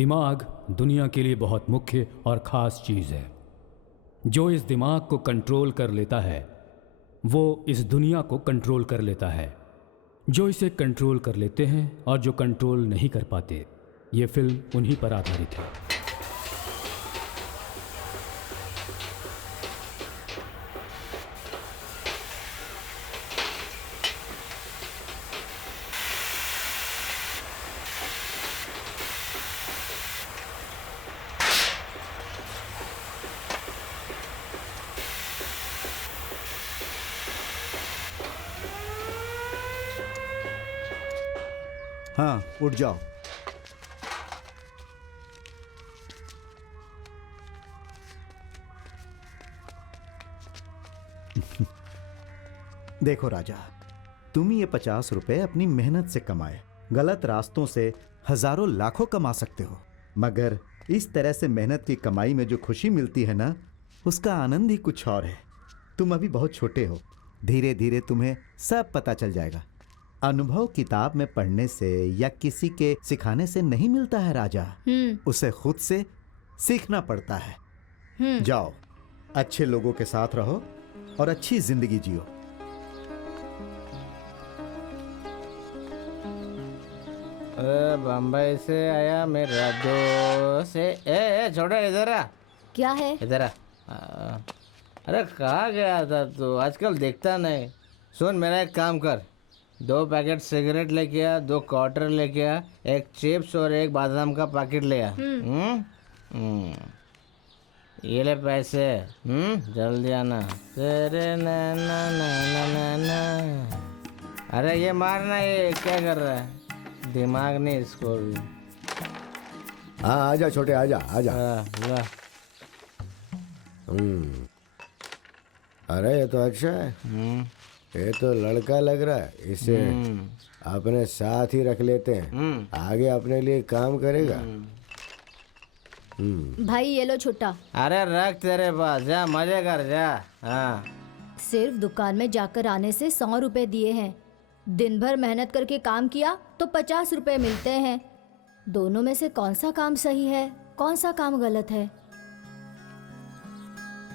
दिमाग दुनिया के लिए बहुत मुख्य और ख़ास चीज़ है। जो इस दिमाग को कंट्रोल कर लेता है वो इस दुनिया को कंट्रोल कर लेता है। जो इसे कंट्रोल कर लेते हैं और जो कंट्रोल नहीं कर पाते, ये फिल्म उन्हीं पर आधारित है। हाँ, उठ जाओ। देखो राजा, तुम ये 50 रुपए अपनी मेहनत से कमाए। गलत रास्तों से हजारों लाखों कमा सकते हो, मगर इस तरह से मेहनत की कमाई में जो खुशी मिलती है ना, उसका आनंद ही कुछ और है। तुम अभी बहुत छोटे हो, धीरे धीरे तुम्हें सब पता चल जाएगा। अनुभव किताब में पढ़ने से या किसी के सिखाने से नहीं मिलता है राजा, उसे खुद से सीखना पड़ता है। जाओ, अच्छे लोगों के साथ रहो और अच्छी जिंदगी जियो। बम्बई से आया मेरा दोस्त। छोड़ा, इधर आ। क्या है? इधर आ। अरे कहाँ गया था तू? आजकल देखता नहीं। सुन, मेरा एक काम कर, 2 पैकेट सिगरेट लेके आ, 2 क्वार्टर लेके आ, 1 चिप्स और 1 बादाम का पैकेट ले आ। ये ले पैसे। जल्दी आना। तेरे ना। अरे ये मारना, ये क्या कर रहा है? दिमाग नहीं इसको भी। हाँ, आजा छोटे, आजा आजा। अरे ये तो अच्छा है। ये तो लड़का लग रहा है, इसे अपने साथ ही रख लेते हैं, आगे अपने लिए काम करेगा। भाई ये लो छुट्टा। अरे रख तेरे पास, जा मजे कर जा। हाँ, सिर्फ दुकान में जाकर आने से 100 रुपए दिए हैं। दिन भर मेहनत करके काम किया तो 50 रुपए मिलते हैं। दोनों में से कौन सा काम सही है, कौन सा काम गलत है?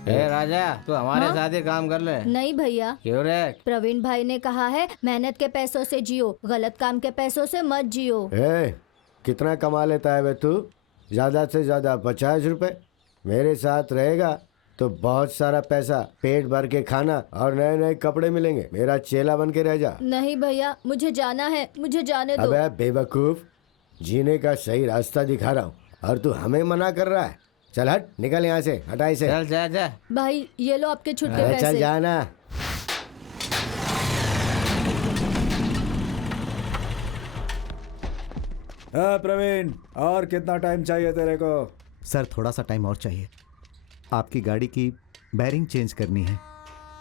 ए राजा, तू हमारे साथ ही काम कर ले। नहीं भैया। क्यों रे? प्रवीण भाई ने कहा है मेहनत के पैसों से जियो, गलत काम के पैसों से मत जियो। कितना कमा लेता है वे तू? ज़्यादा से ज़्यादा 50 रुपए। मेरे साथ रहेगा तो बहुत सारा पैसा, पेट भर के खाना और नए नए कपड़े मिलेंगे। मेरा चेला बन के रह जा। नहीं भैया, मुझे जाना है, मुझे जाने दो। अबे बेवकूफ, जीने का सही रास्ता दिखा रहा हूँ और तू हमें मना कर रहा है। चल हट, निकल यहाँ से, हटा इसे। चल जा जा। भाई ये लो आपके छुट्टे पैसे। चल जाना। प्रवीण, और कितना टाइम चाहिए तेरे को? सर थोड़ा सा टाइम और चाहिए। आपकी गाड़ी की बैरिंग चेंज करनी है,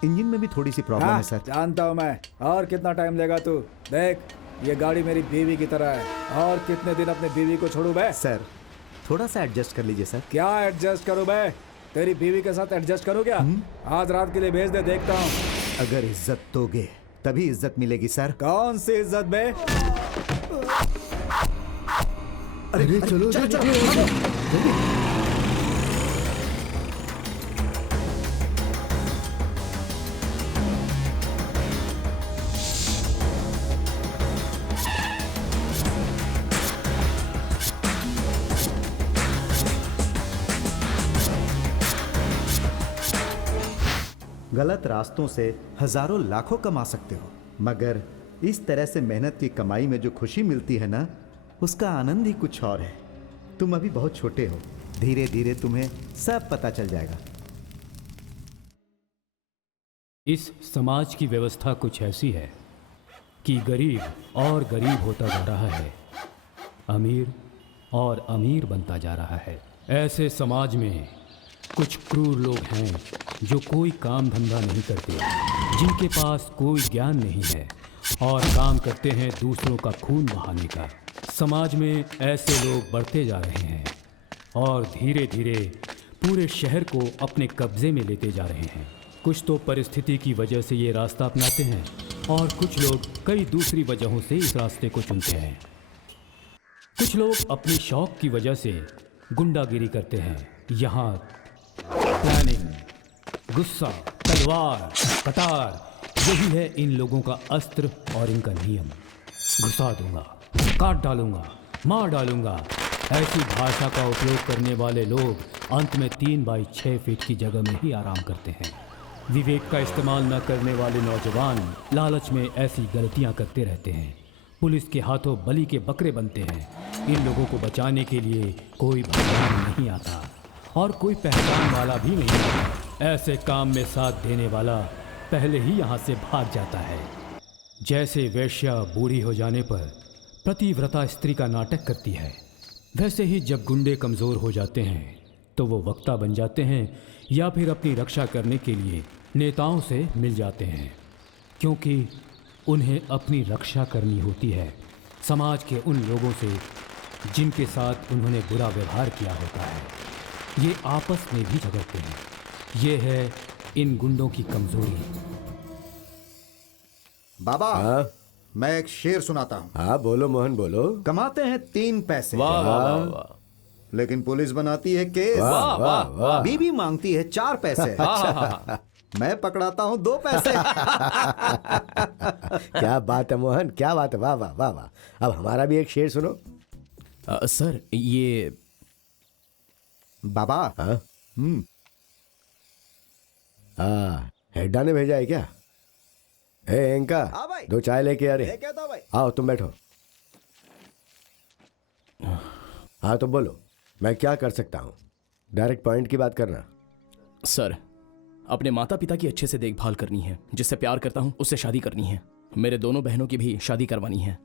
इंजन में भी थोड़ी सी प्रॉब्लम है सर। जानता हूँ मैं। और कितना टाइम लेगा तू? देख, ये गाड़ी मेरी बीवी की तरह है। और कितने दिन अपने बीवी को छोड़ू बे? सर थोड़ा सा एडजस्ट कर लीजिए सर। क्या एडजस्ट करूँ बे? तेरी बीवी के साथ एडजस्ट करूँ क्या? आज रात के लिए भेज दे, देखता हूँ। अगर इज्जत दोगे तभी इज्जत मिलेगी सर। कौन सी इज्जत बे? अरे चलो चलो। गलत रास्तों से हजारों लाखों कमा सकते हो, मगर इस तरह से मेहनत की कमाई में जो खुशी मिलती है ना, उसका आनंद ही कुछ और है। तुम अभी बहुत छोटे हो, धीरे धीरे तुम्हें सब पता चल जाएगा। इस समाज की व्यवस्था कुछ ऐसी है कि गरीब और गरीब होता जा रहा है, अमीर और अमीर बनता जा रहा है। ऐसे समाज में कुछ क्रूर लोग हैं जो कोई काम धंधा नहीं करते, जिनके पास कोई ज्ञान नहीं है और काम करते हैं दूसरों का खून बहाने का। समाज में ऐसे लोग बढ़ते जा रहे हैं और धीरे धीरे पूरे शहर को अपने कब्जे में लेते जा रहे हैं। कुछ तो परिस्थिति की वजह से ये रास्ता अपनाते हैं और कुछ लोग कई दूसरी वजहों से इस रास्ते को चुनते हैं। कुछ लोग अपनी शौक की वजह से गुंडागिरी करते हैं। यहाँ प्लानिंग, गुस्सा, तलवार, कतार, यही है इन लोगों का अस्त्र और इनका नियम। घुसा दूंगा, काट डालूंगा, मार डालूंगा, ऐसी भाषा का उपयोग करने वाले लोग अंत में 3 बाई 6 फीट की जगह में ही आराम करते हैं। विवेक का इस्तेमाल न करने वाले नौजवान लालच में ऐसी गलतियां करते रहते हैं। पुलिस के हाथों बलि के बकरे बनते हैं। इन लोगों को बचाने के लिए कोई भगवान नहीं आता और कोई पहचान वाला भी नहीं आता। ऐसे काम में साथ देने वाला पहले ही यहाँ से भाग जाता है। जैसे वेश्या बूढ़ी हो जाने पर पतिव्रता स्त्री का नाटक करती है, वैसे ही जब गुंडे कमज़ोर हो जाते हैं तो वो वक्ता बन जाते हैं या फिर अपनी रक्षा करने के लिए नेताओं से मिल जाते हैं, क्योंकि उन्हें अपनी रक्षा करनी होती है समाज के उन लोगों से जिनके साथ उन्होंने बुरा व्यवहार किया होता है। ये आपस में भी झगड़ते हैं। ये है इन गुंडों की कमजोरी। बाबा, हाँ मैं एक शेर सुनाता हूँ। हाँ, बोलो मोहन बोलो। कमाते हैं 3 पैसे, वाह वाह वाह वाह। लेकिन पुलिस बनाती है केस। वाह वाह वाह। बीबी मांगती है 4 पैसे। अच्छा, मैं पकड़ाता हूँ 2 पैसे। क्या बात है मोहन, क्या बात है, वाह वाह वाह वाह। अब हमारा भी एक शेर सुनो। सर ये बाबा, हाँ हाँ, हेड्डा ने भेजा है क्या? ए एंका, हाँ भाई। 2 चाय लेके आ रे। ये कहता भाई। आओ तुम बैठो। हाँ तो बोलो, मैं क्या कर सकता हूँ? डायरेक्ट पॉइंट की बात करना। सर, अपने माता पिता की अच्छे से देखभाल करनी है। जिससे प्यार करता हूँ उससे शादी करनी है। मेरे दोनों बहनों की भी शादी करवानी है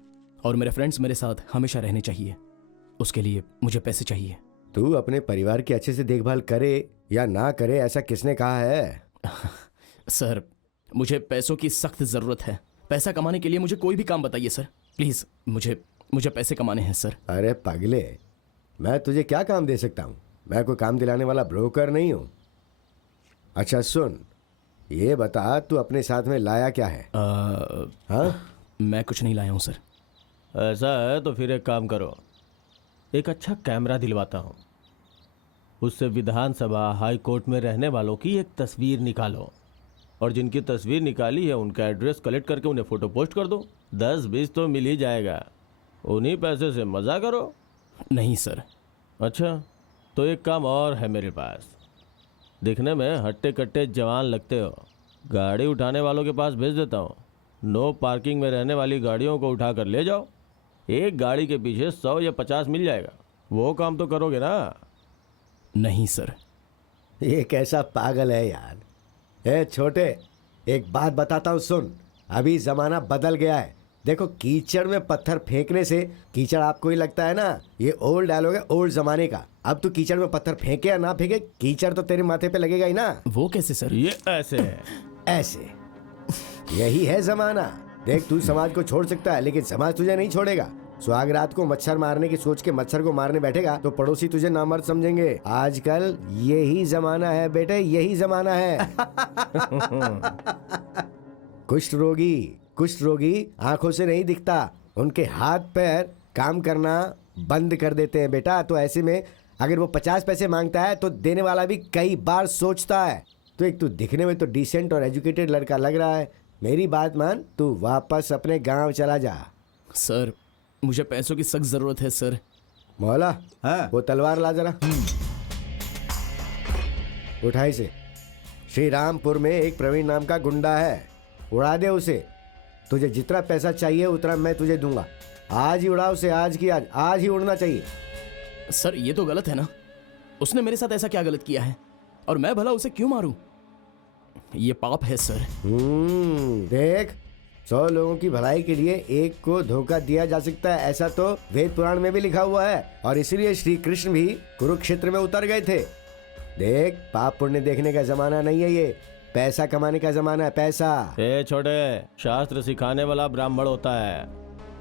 और मेरे फ्रेंड्स मेरे साथ हमेशा रहने चाहिए। उसके लिए मुझे पैसे चाहिए। तू अपने परिवार की अच्छे से देखभाल करे या ना करे, ऐसा किसने कहा है? सर, मुझे पैसों की सख्त ज़रूरत है। पैसा कमाने के लिए मुझे कोई भी काम बताइए सर, प्लीज़। मुझे पैसे कमाने हैं सर। अरे पगले, मैं तुझे क्या काम दे सकता हूँ? मैं कोई काम दिलाने वाला ब्रोकर नहीं हूँ। अच्छा सुन, ये बता तू अपने साथ में लाया क्या है? हाँ? मैं कुछ नहीं लाया हूँ सर। ऐसा है तो फिर एक काम करो, एक अच्छा कैमरा दिलवाता हूँ। उससे विधानसभा, हाई कोर्ट में रहने वालों की एक तस्वीर निकालो और जिनकी तस्वीर निकाली है उनका एड्रेस कलेक्ट करके उन्हें फ़ोटो पोस्ट कर दो। 10-20 तो मिल ही जाएगा। उन्हीं पैसे से मज़ा करो। नहीं सर। अच्छा, तो एक काम और है मेरे पास। दिखने में हट्टे कट्टे जवान लगते हो, गाड़ी उठाने वालों के पास भेज देता हूँ। नो पार्किंग में रहने वाली गाड़ियों को उठा कर ले जाओ। एक गाड़ी के पीछे 100 या 50 मिल जाएगा। वो काम तो करोगे ना? नहीं सर। ये कैसा पागल है यार। ए छोटे, एक बात बताता हूँ सुन। अभी ज़माना बदल गया है। देखो, कीचड़ में पत्थर फेंकने से, कीचड़ आपको ही लगता है ना, ये ओल्ड डायलॉग है, ओल्ड ज़माने का। अब तू कीचड़ में पत्थर फेंके या ना फेंके, कीचड़ तो तेरे माथे पे लगेगा ही ना। वो कैसे सर? ये ऐसे है। ऐसे, यही है ज़माना। देख, तू समाज को छोड़ सकता है लेकिन समाज तुझे नहीं छोड़ेगा। सुहाग रात को मच्छर मारने की सोच के मच्छर को मारने बैठेगा तो पड़ोसी तुझे नामर्द समझेंगे। आजकल यही जमाना है बेटे, यही जमाना है। कुष्ठ रोगी आंखों से नहीं दिखता, उनके हाथ पैर काम करना बंद कर देते हैं बेटा। तो ऐसे में अगर वो 50 पैसे मांगता है तो देने वाला भी कई बार सोचता है। तो एक तू दिखने में तो डिसेंट और एजुकेटेड लड़का लग रहा है। मेरी बात मान, तू वापस अपने गांव चला जा। सर, मुझे पैसों की सख्त ज़रूरत है सर। मौला, हाँ। वो तलवार ला जरा। उठाई से। श्री रामपुर में एक प्रवीण नाम का गुंडा है, उड़ा दे उसे। तुझे जितना पैसा चाहिए उतना मैं तुझे दूंगा। आज ही उड़ा उसे, आज की आज, आज ही उड़ना चाहिए। सर, ये तो गलत है ना। उसने मेरे साथ ऐसा क्या गलत किया है और मैं भला उसे क्यों मारूं? ये पाप है सर। देख, 100 लोगों की भलाई के लिए एक को धोखा दिया जा सकता है, ऐसा तो वेद पुराण में भी लिखा हुआ है। और इसीलिए श्री कृष्ण भी कुरुक्षेत्र में उतर गए थे। देख, पाप पुण्य देखने का जमाना नहीं है, ये पैसा कमाने का जमाना है। पैसा। ए छोटे, शास्त्र सिखाने वाला ब्राह्मण होता है,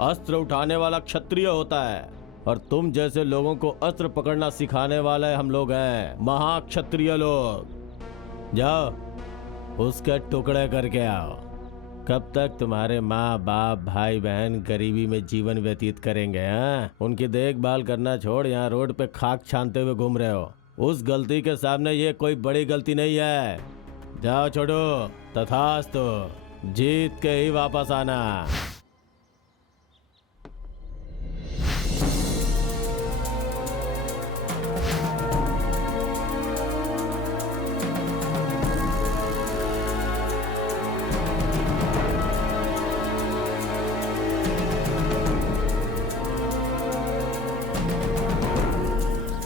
अस्त्र उठाने वाला क्षत्रिय होता है, और तुम जैसे लोगों को अस्त्र पकड़ना सिखाने वाले हम लोग हैं, महाक्षत्रिय लोग। जाओ, उसके टुकड़े करके आओ। कब तक तुम्हारे माँ बाप भाई बहन गरीबी में जीवन व्यतीत करेंगे? हाँ, उनकी देखभाल करना छोड़ यहाँ रोड पे खाक छानते हुए घूम रहे हो। उस गलती के सामने ये कोई बड़ी गलती नहीं है। जाओ छोड़ो, तथास्तु, जीत के ही वापस आना।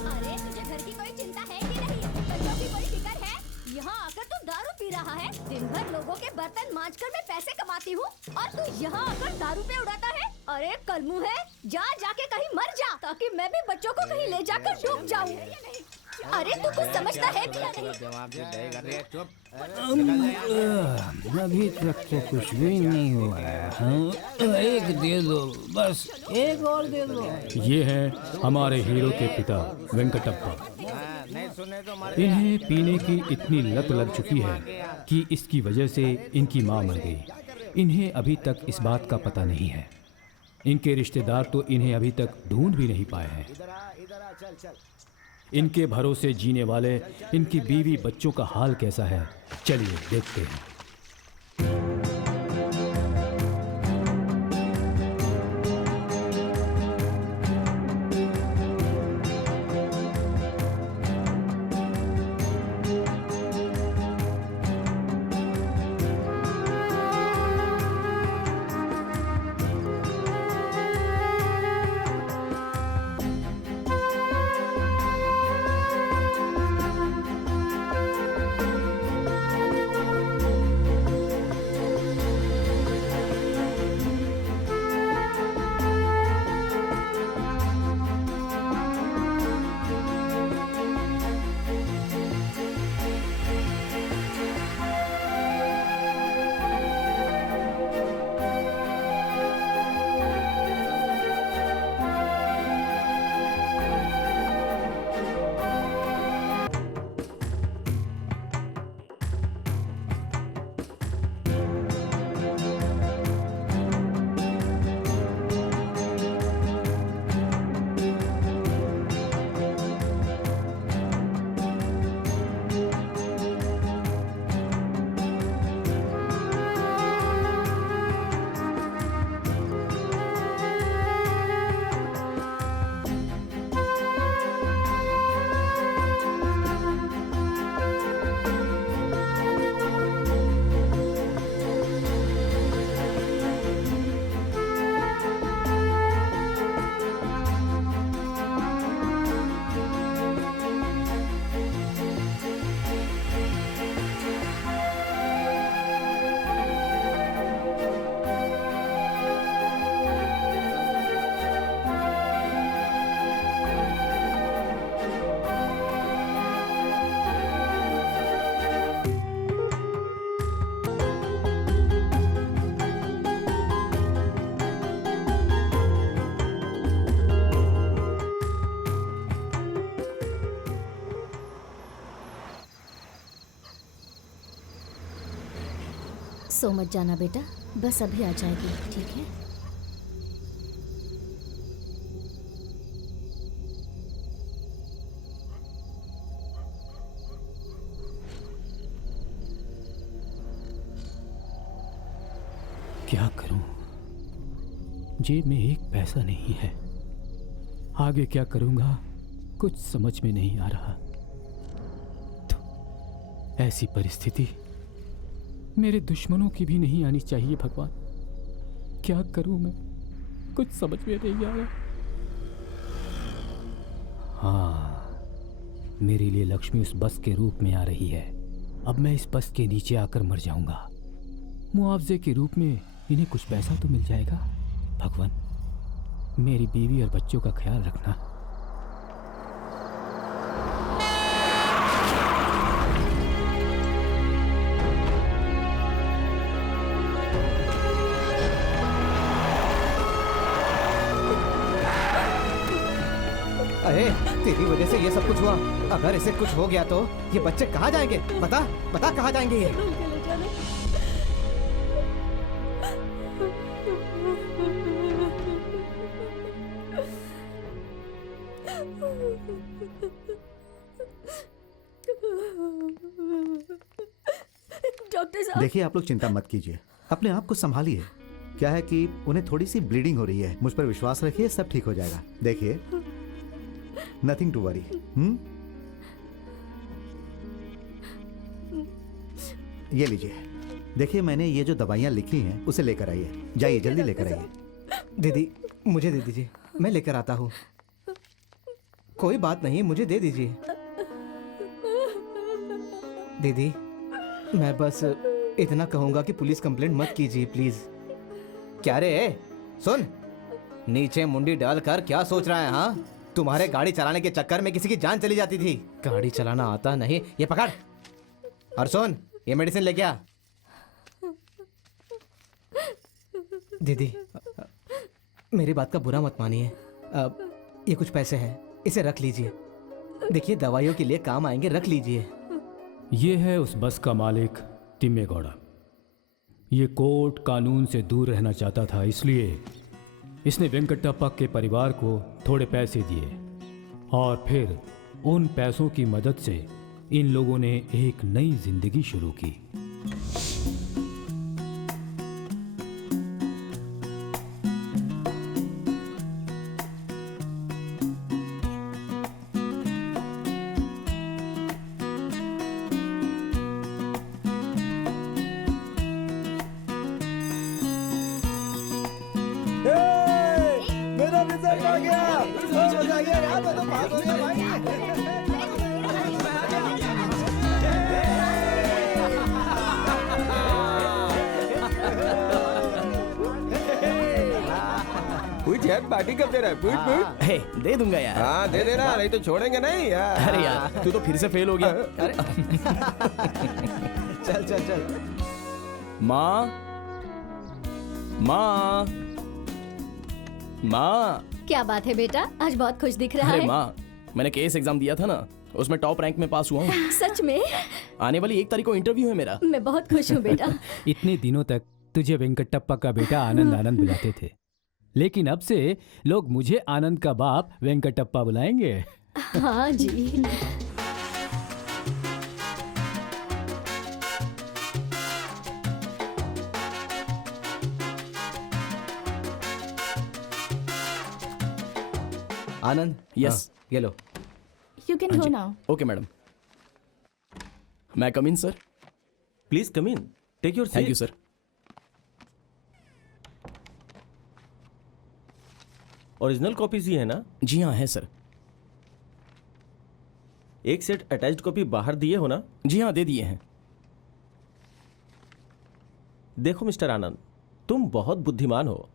अरे तुझे घर की कोई चिंता है कि नहीं? बच्चों की कोई फिक्र है? यहाँ आकर तू दारू पी रहा है। दिन भर लोगों के बर्तन मांजकर मैं पैसे कमाती हूँ और तू यहाँ आकर दारू पे उड़ाता है। अरे कलमू है, जा जाके कहीं मर जा ताकि मैं भी बच्चों को कहीं ले जाकर डूब जाऊँ। अरे तू कुछ समझता है भी या नहीं? दिमाग से दही कर रही है, चुप। अभी तक तो कुछ भी नहीं हुआ है। हाँ? एक दे दो, बस एक और दे दो। ये है हमारे हीरो के पिता वेंकटप्पा। हाँ, नहीं सुने तो मर इन्हें पीने की इतनी लत लग चुकी है कि इसकी वजह से इनकी मां मर गई। इन्हें अभी तक इस बात का पता नहीं है। इनके रिश्तेदार तो इन्हें अभी तक ढूंढ भी नहीं पाए हैं। इनके भरोसे जीने वाले इनकी बीवी बच्चों का हाल कैसा है, चलिए देखते हैं। सो मत जाना बेटा, बस अभी आ जाएगी, ठीक है? क्या करूं? जेब में एक पैसा नहीं है। आगे क्या करूंगा कुछ समझ में नहीं आ रहा। तो ऐसी परिस्थिति मेरे दुश्मनों की भी नहीं आनी चाहिए। भगवान, क्या करूं मैं, कुछ समझ में नहीं आ रहा। हाँ, मेरे लिए लक्ष्मी उस बस के रूप में आ रही है। अब मैं इस बस के नीचे आकर मर जाऊंगा। मुआवजे के रूप में इन्हें कुछ पैसा तो मिल जाएगा। भगवान, मेरी बीवी और बच्चों का ख्याल रखना। अरे तेरी वजह से ये सब कुछ हुआ। अगर इसे कुछ हो गया तो ये बच्चे कहाँ जाएंगे? बता बता, कहाँ जाएंगे ये? डॉक्टर साहब, देखिए आप लोग चिंता मत कीजिए, अपने आप को संभालिए। क्या है कि उन्हें थोड़ी सी ब्लीडिंग हो रही है, मुझ पर विश्वास रखिए, सब ठीक हो जाएगा। देखिए, नथिंग टू वरी। ये लीजिए, देखिए मैंने ये जो दवाइयाँ लिखी हैं उसे लेकर आइए। जाइए जल्दी लेकर आइए। दीदी मुझे दे दीजिए, मैं लेकर आता हूँ। कोई बात नहीं, मुझे दे दीजिए। दीदी मैं बस इतना कहूँगा कि पुलिस कंप्लेंट मत कीजिए प्लीज। क्या रे, सुन, नीचे मुंडी डालकर क्या सोच रहा है? हाँ, तुम्हारे गाड़ी चलाने के चक्कर में किसी की जान चली जाती थी। गाड़ी चलाना आता नहीं, ये पकड़। और सुन, ये मेडिसिन लेके आ। दीदी मेरी बात का बुरा मत मानिए, ये कुछ पैसे हैं, इसे रख लीजिए। देखिए दवाइयों के लिए काम आएंगे, रख लीजिए। ये है उस बस का मालिक तिम्मेगौड़ा। ये कोर्ट कानून से दूर रहना चाहता था, इसलिए इसने वेंकटप्पा के परिवार को थोड़े पैसे दिए और फिर उन पैसों की मदद से इन लोगों ने एक नई जिंदगी शुरू की। मेरा रिजल्ट आ गया, रिजल्ट आ गया यार, मैं तो पास हो गया भाई। पूछ यार, पार्टी कब दे रहा है? पूछ पूछ। हे, दे दूंगा यार। हाँ दे देना, नहीं तो छोड़ेंगे नहीं यार। अरे यार, तू तो फिर से फेल हो गया। अरे चल चल चल। माँ, माँ, माँ। क्या बात है बेटा, आज बहुत खुश दिख रहा अरे है। माँ, मैंने केस एग्जाम दिया था ना, उसमें टॉप रैंक में पास हुआ हूँ। सच में? आने वाली 1 तारीख को इंटरव्यू है मेरा। मैं बहुत खुश हूँ बेटा। इतने दिनों तक तुझे वेंकटप्पा का बेटा आनंद आनंद बुलाते थे, लेकिन अब से लोग मुझे आनंद का बाप वेंकटप्पा बुलाएंगे। हाँ जी। आनंद, Yes. हाँ, ये लो। You can go now. Okay madam. मैं come in sir? Please come in, take your thank you sir. Original copies ही है ना? जी हाँ है सर। एक सेट अटैच्ड कॉपी बाहर दिए हो ना? जी हाँ दे दिए हैं। देखो मिस्टर आनंद, तुम बहुत बुद्धिमान हो,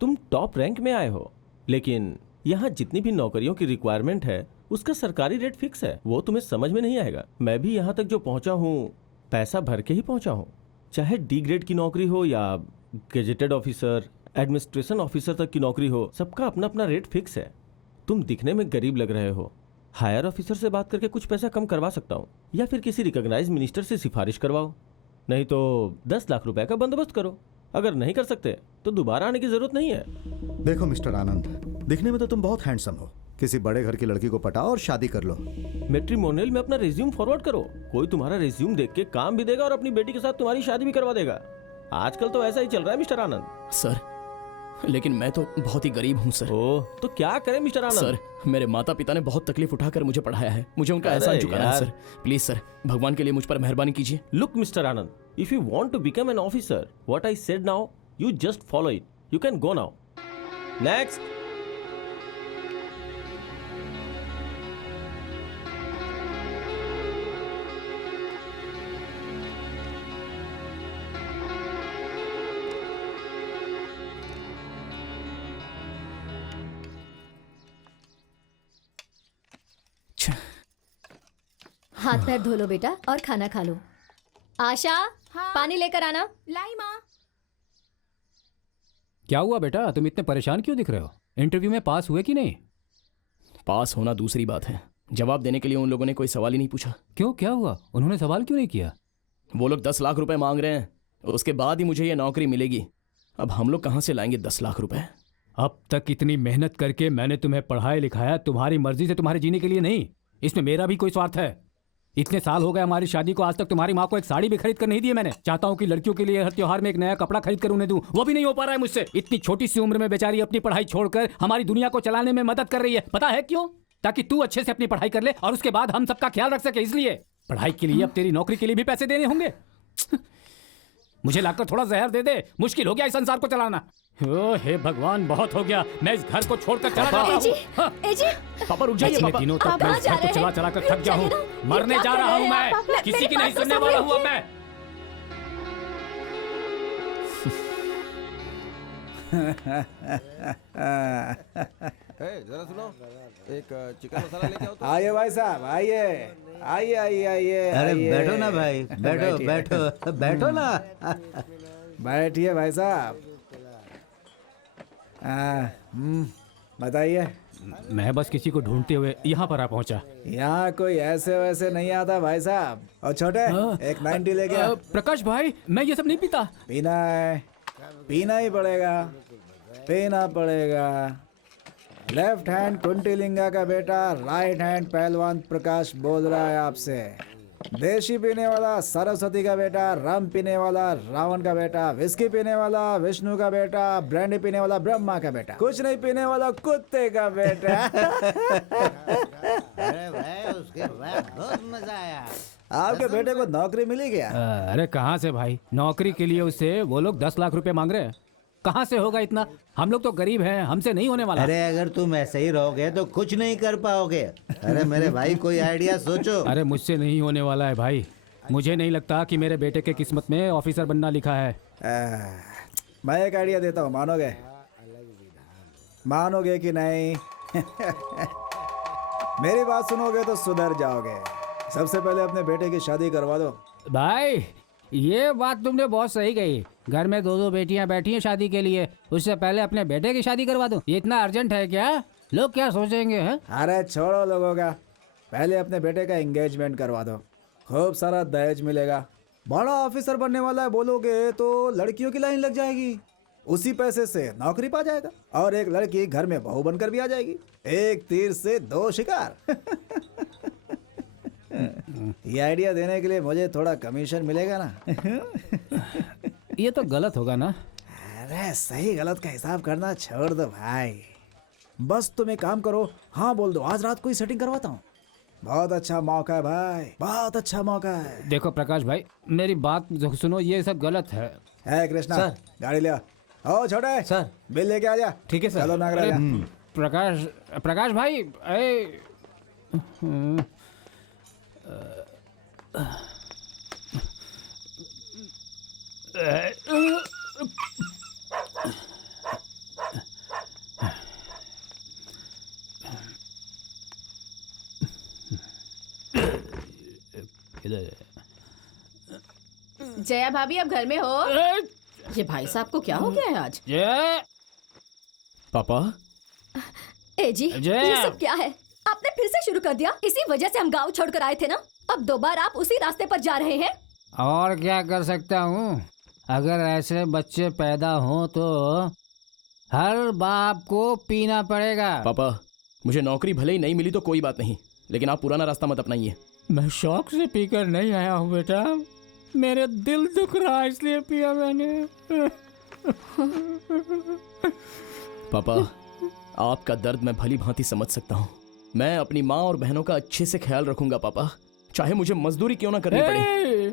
तुम टॉप रैंक में आए हो, लेकिन यहाँ जितनी भी नौकरियों की रिक्वायरमेंट है उसका सरकारी रेट फिक्स है, वो तुम्हें समझ में नहीं आएगा। मैं भी यहाँ तक जो पहुँचा हूँ पैसा भर के ही पहुँचा हूँ, चाहे डी ग्रेड की नौकरी हो या गेजेटेड ऑफिसर, एडमिनिस्ट्रेशन ऑफिसर तक की नौकरी हो, सबका अपना अपना रेट फिक्स है। तुम दिखने में गरीब लग रहे हो, हायर ऑफिसर से बात करके कुछ पैसा कम करवा सकता हूँ, या फिर किसी रिकॉग्नाइज्ड मिनिस्टर से सिफारिश करवाओ, नहीं तो 10 लाख रुपए का बंदोबस्त करो। अगर नहीं कर सकते तो दोबारा आने की जरूरत नहीं है। देखो मिस्टर आनंद, दिखने में तो तुम बहुत हैंडसम हो, किसी बड़े घर की लड़की को पटाओ और शादी कर लो। मैट्रिमोनियल में अपना रिज्यूम फॉरवर्ड करो, कोई तुम्हारा रिज्यूम देख के काम भी देगा और अपनी बेटी के साथ तुम्हारी शादी भी करवा देगा। आजकल तो ऐसा ही चल रहा है मिस्टर आनंद। सर, लेकिन मैं तो बहुत ही गरीब हूँ सर। ओह, तो क्या करें मिस्टर आनंद? सर, मेरे माता पिता ने बहुत तकलीफ उठाकर मुझे पढ़ाया है, मुझे उनका एहसान चुकाना है यार। सर। प्लीज सर, भगवान के लिए मुझ पर मेहरबानी कीजिए। Look, Mr. Anand, if you want to become an officer, what I said now, you just follow it. You can go now. Next. हाथ पैर धो लो बेटा और खाना खा लो। आशा, हाँ? पानी लेकर आना। लाई माँ। क्या हुआ बेटा, तुम इतने परेशान क्यों दिख रहे हो? इंटरव्यू में पास हुए कि नहीं? पास होना दूसरी बात है, जवाब देने के लिए उन लोगों ने कोई सवाल ही नहीं पूछा। क्यों, क्या हुआ? उन्होंने सवाल क्यों नहीं किया? वो लोग 10 लाख रुपए मांग रहे हैं, उसके बाद ही मुझे ये नौकरी मिलेगी। अब हम लोग कहाँ से लाएंगे 10 लाख रुपए? अब तक इतनी मेहनत करके मैंने तुम्हें पढ़ाया लिखाया तुम्हारी मर्जी से, तुम्हारे जीने के लिए नहीं। इसमें मेरा भी कोई स्वार्थ है। इतने साल हो गए हमारी शादी को, आज तक तुम्हारी माँ को एक साड़ी भी खरीद कर नहीं दी है मैंने। चाहता हूँ कि लड़कियों के लिए हर त्योहार में एक नया कपड़ा खरीद कर उन्हें दूं, वो भी नहीं हो पा रहा है मुझसे। इतनी छोटी सी उम्र में बेचारी अपनी पढ़ाई छोड़कर हमारी दुनिया को चलाने में मदद कर रही है। पता है क्यों? ताकि तू अच्छे से अपनी पढ़ाई कर ले और उसके बाद हम सबका ख्याल रख सके। इसलिए पढ़ाई के लिए अब तेरी नौकरी के लिए भी पैसे देने होंगे। मुझे लाकर थोड़ा जहर दे दे, मुश्किल हो गया इस संसार को चलाना। ओ हे भगवान, बहुत हो गया, मैं इस घर को छोड़कर चला जा रहा हूँ। हाँ। पापा रुक जाइए पापा। दिनों तक मैं इस घर को चला चला कर थक गया हूँ, मरने जा रहा हूँ मैं, किसी की नहीं सुनने वाला हूँ अब मैं। जरा सुनो, एक चिकन मसाला लेके आओ तो। आइए भाई साहब, आइए आइए आइए आइए। अरे आइए। बैठो ना भाई, बैठो बैठो बैठो ना। बैठिए भाई साहब। बताइए। मैं बस किसी को ढूंढते हुए यहाँ पर आ पहुँचा। यहाँ कोई ऐसे वैसे नहीं आता भाई साहब। और छोटे, एक 90 लेके आ। प्रकाश भाई, मैं ये सब नहीं पीता। पीना है, पीना ही पड़ेगा, पीना पड़ेगा। लेफ्ट हैंड कुंटीलिंगा का बेटा, राइट हैंड पहलवान प्रकाश बोल रहा है आपसे। देशी पीने वाला सरस्वती का बेटा, रम पीने वाला रावण का बेटा, विस्की पीने वाला विष्णु का बेटा, ब्रांडी पीने वाला ब्रह्मा का बेटा, कुछ नहीं पीने वाला कुत्ते का बेटा। अरे भाई, उसके बाद बहुत मजा आया। आपके बेटे को नौकरी मिली क्या? अरे कहाँ से भाई, नौकरी के लिए उससे वो लोग 10 लाख रुपए मांग रहे हैं। कहाँ से होगा इतना? हम लोग तो गरीब हैं, हमसे नहीं होने वाला। अरे अगर तुम ऐसे ही रहोगे तो कुछ नहीं कर पाओगे। अरे मेरे भाई, कोई आइडिया सोचो। अरे मुझसे नहीं होने वाला है भाई, मुझे नहीं लगता कि मेरे बेटे के किस्मत में ऑफिसर बनना लिखा है। मैं एक आइडिया देता हूँ, मानोगे? मानोगे कि नहीं? मेरी बात सुनोगे तो सुधर जाओगे। सबसे पहले अपने बेटे की शादी करवा दो। भाई ये बात तुमने बहुत सही कही। घर में 2-2 बेटियां बैठी हैं शादी के लिए, उससे पहले अपने बेटे की शादी करवा दो। ये इतना अर्जेंट है क्या? लोग क्या सोचेंगे हैं? अरे छोड़ो लोगों का, पहले अपने बेटे का एंगेजमेंट करवा दो। खूब सारा दहेज मिलेगा। बड़ा ऑफिसर बनने वाला है बोलोगे तो लड़कियों की लाइन लग जाएगी। उसी पैसे से नौकरी पा जाएगा और एक लड़की घर में बहू बनकर भी आ जाएगी। एक तीर से 2 शिकार। ये आइडिया देने के लिए मुझे थोड़ा कमीशन मिलेगा ना? ये तो गलत होगा ना? अरे सही गलत का हिसाब करना छोड़ दो भाई। बस तुम एक काम करो, हाँ बोल दो, आज रात को ही सेटिंग करवाता हूँ। बहुत अच्छा मौका है भाई, बहुत अच्छा मौका है। देखो प्रकाश भाई, मेरी बात सुनो, ये सब गलत है। कृष्णा सर, गाड़ी ले आओ। छोटे सर, बिल लेके आ जा। ठीक है सर। चलो नागराजा। प्रकाश भाई, जया भाभी, अब घर में हो? ये भाई साहब को क्या हो गया है आज? पापा ए जी, ये सब क्या है? आपने फिर से शुरू कर दिया। इसी वजह से हम गांव छोड़कर आए थे ना। अब दोबारा आप उसी रास्ते पर जा रहे हैं। और क्या कर सकता हूँ? अगर ऐसे बच्चे पैदा हों तो हर बाप को पीना पड़ेगा। पापा, मुझे नौकरी भले ही नहीं मिली तो कोई बात नहीं, लेकिन आप पुराना रास्ता मत अपनाइए। मैं शौक से पीकर नहीं आया हूँ बेटा, मेरे दिल दुख रहा इसलिए पिया मैंने। पापा, आपका दर्द मैं भली भांति समझ सकता हूँ। मैं अपनी माँ और बहनों का अच्छे से ख्याल रखूंगा पापा, चाहे मुझे मजदूरी क्यों ना करनी पड़े।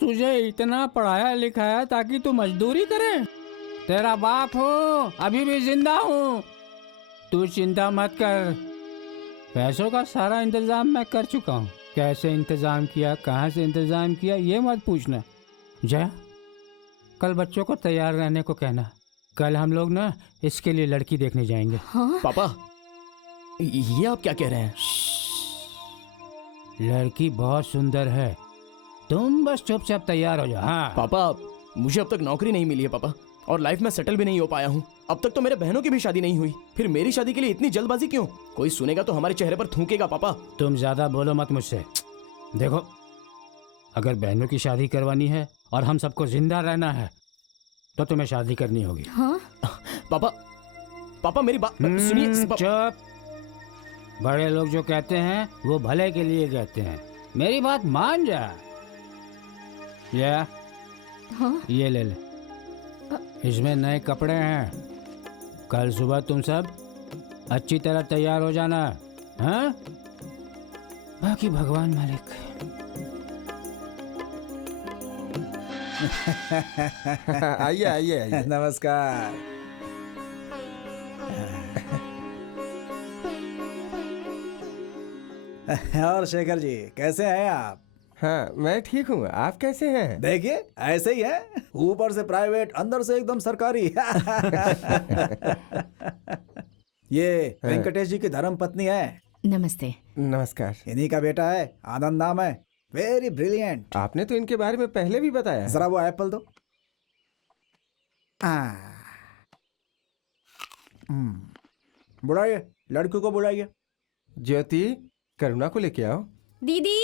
तुझे इतना पढ़ाया लिखाया ताकि तू मजदूरी करे? तेरा बाप हूँ, अभी भी जिंदा हूँ। तू चिंता मत कर, पैसों का सारा इंतजाम मैं कर चुका हूँ। कैसे इंतजाम किया, कहाँ से इंतजाम किया, ये मत पूछना। जया, कल बच्चों को तैयार रहने को कहना। कल हम लोग ना इसके लिए लड़की देखने जाएंगे। हाँ? पापा, ये आप क्या कह रहे हैं? लड़की बहुत सुंदर है, तुम बस चुपचाप तैयार हो जाओ। हाँ पापा, मुझे अब तक नौकरी नहीं मिली है पापा, और लाइफ में सेटल भी नहीं हो पाया हूँ। अब तक तो मेरे बहनों की भी शादी नहीं हुई, फिर मेरी शादी के लिए इतनी जल्दबाजी क्यों? कोई सुनेगा तो हमारे चेहरे पर थूकेगा। पापा तुम ज्यादा बोलो मत मुझसे। देखो, अगर बहनों की शादी करवानी है और हम सबको जिंदा रहना है तो तुम्हें शादी करनी होगी। हाँ? पापा, पापा मेरी बात सुनिए। चुप। बड़े लोग जो कहते हैं वो भले के लिए कहते हैं, मेरी बात मान जा। या हाँ? ये ले ले, इसमें नए कपड़े हैं। कल सुबह तुम सब अच्छी तरह तैयार हो जाना, हाँ? बाकी भगवान मालिक। आइए आइए आइए। नमस्कार। और शेखर जी कैसे हैं आप? हाँ मैं ठीक हूँ, आप कैसे हैं? देखिए ऐसे ही है, ऊपर से प्राइवेट अंदर से एकदम सरकारी। ये वेंकटेश जी की धर्म पत्नी है। नमस्ते। नमस्कार। इन्हीं का बेटा है, आनंद नाम है, वेरी ब्रिलियंट। आपने तो इनके बारे में पहले भी बताया है। जरा वो एप्पल दो। बुलाइए, लड़की को बुलाइए। ज्योति, करुणा को लेके आओ। दीदी।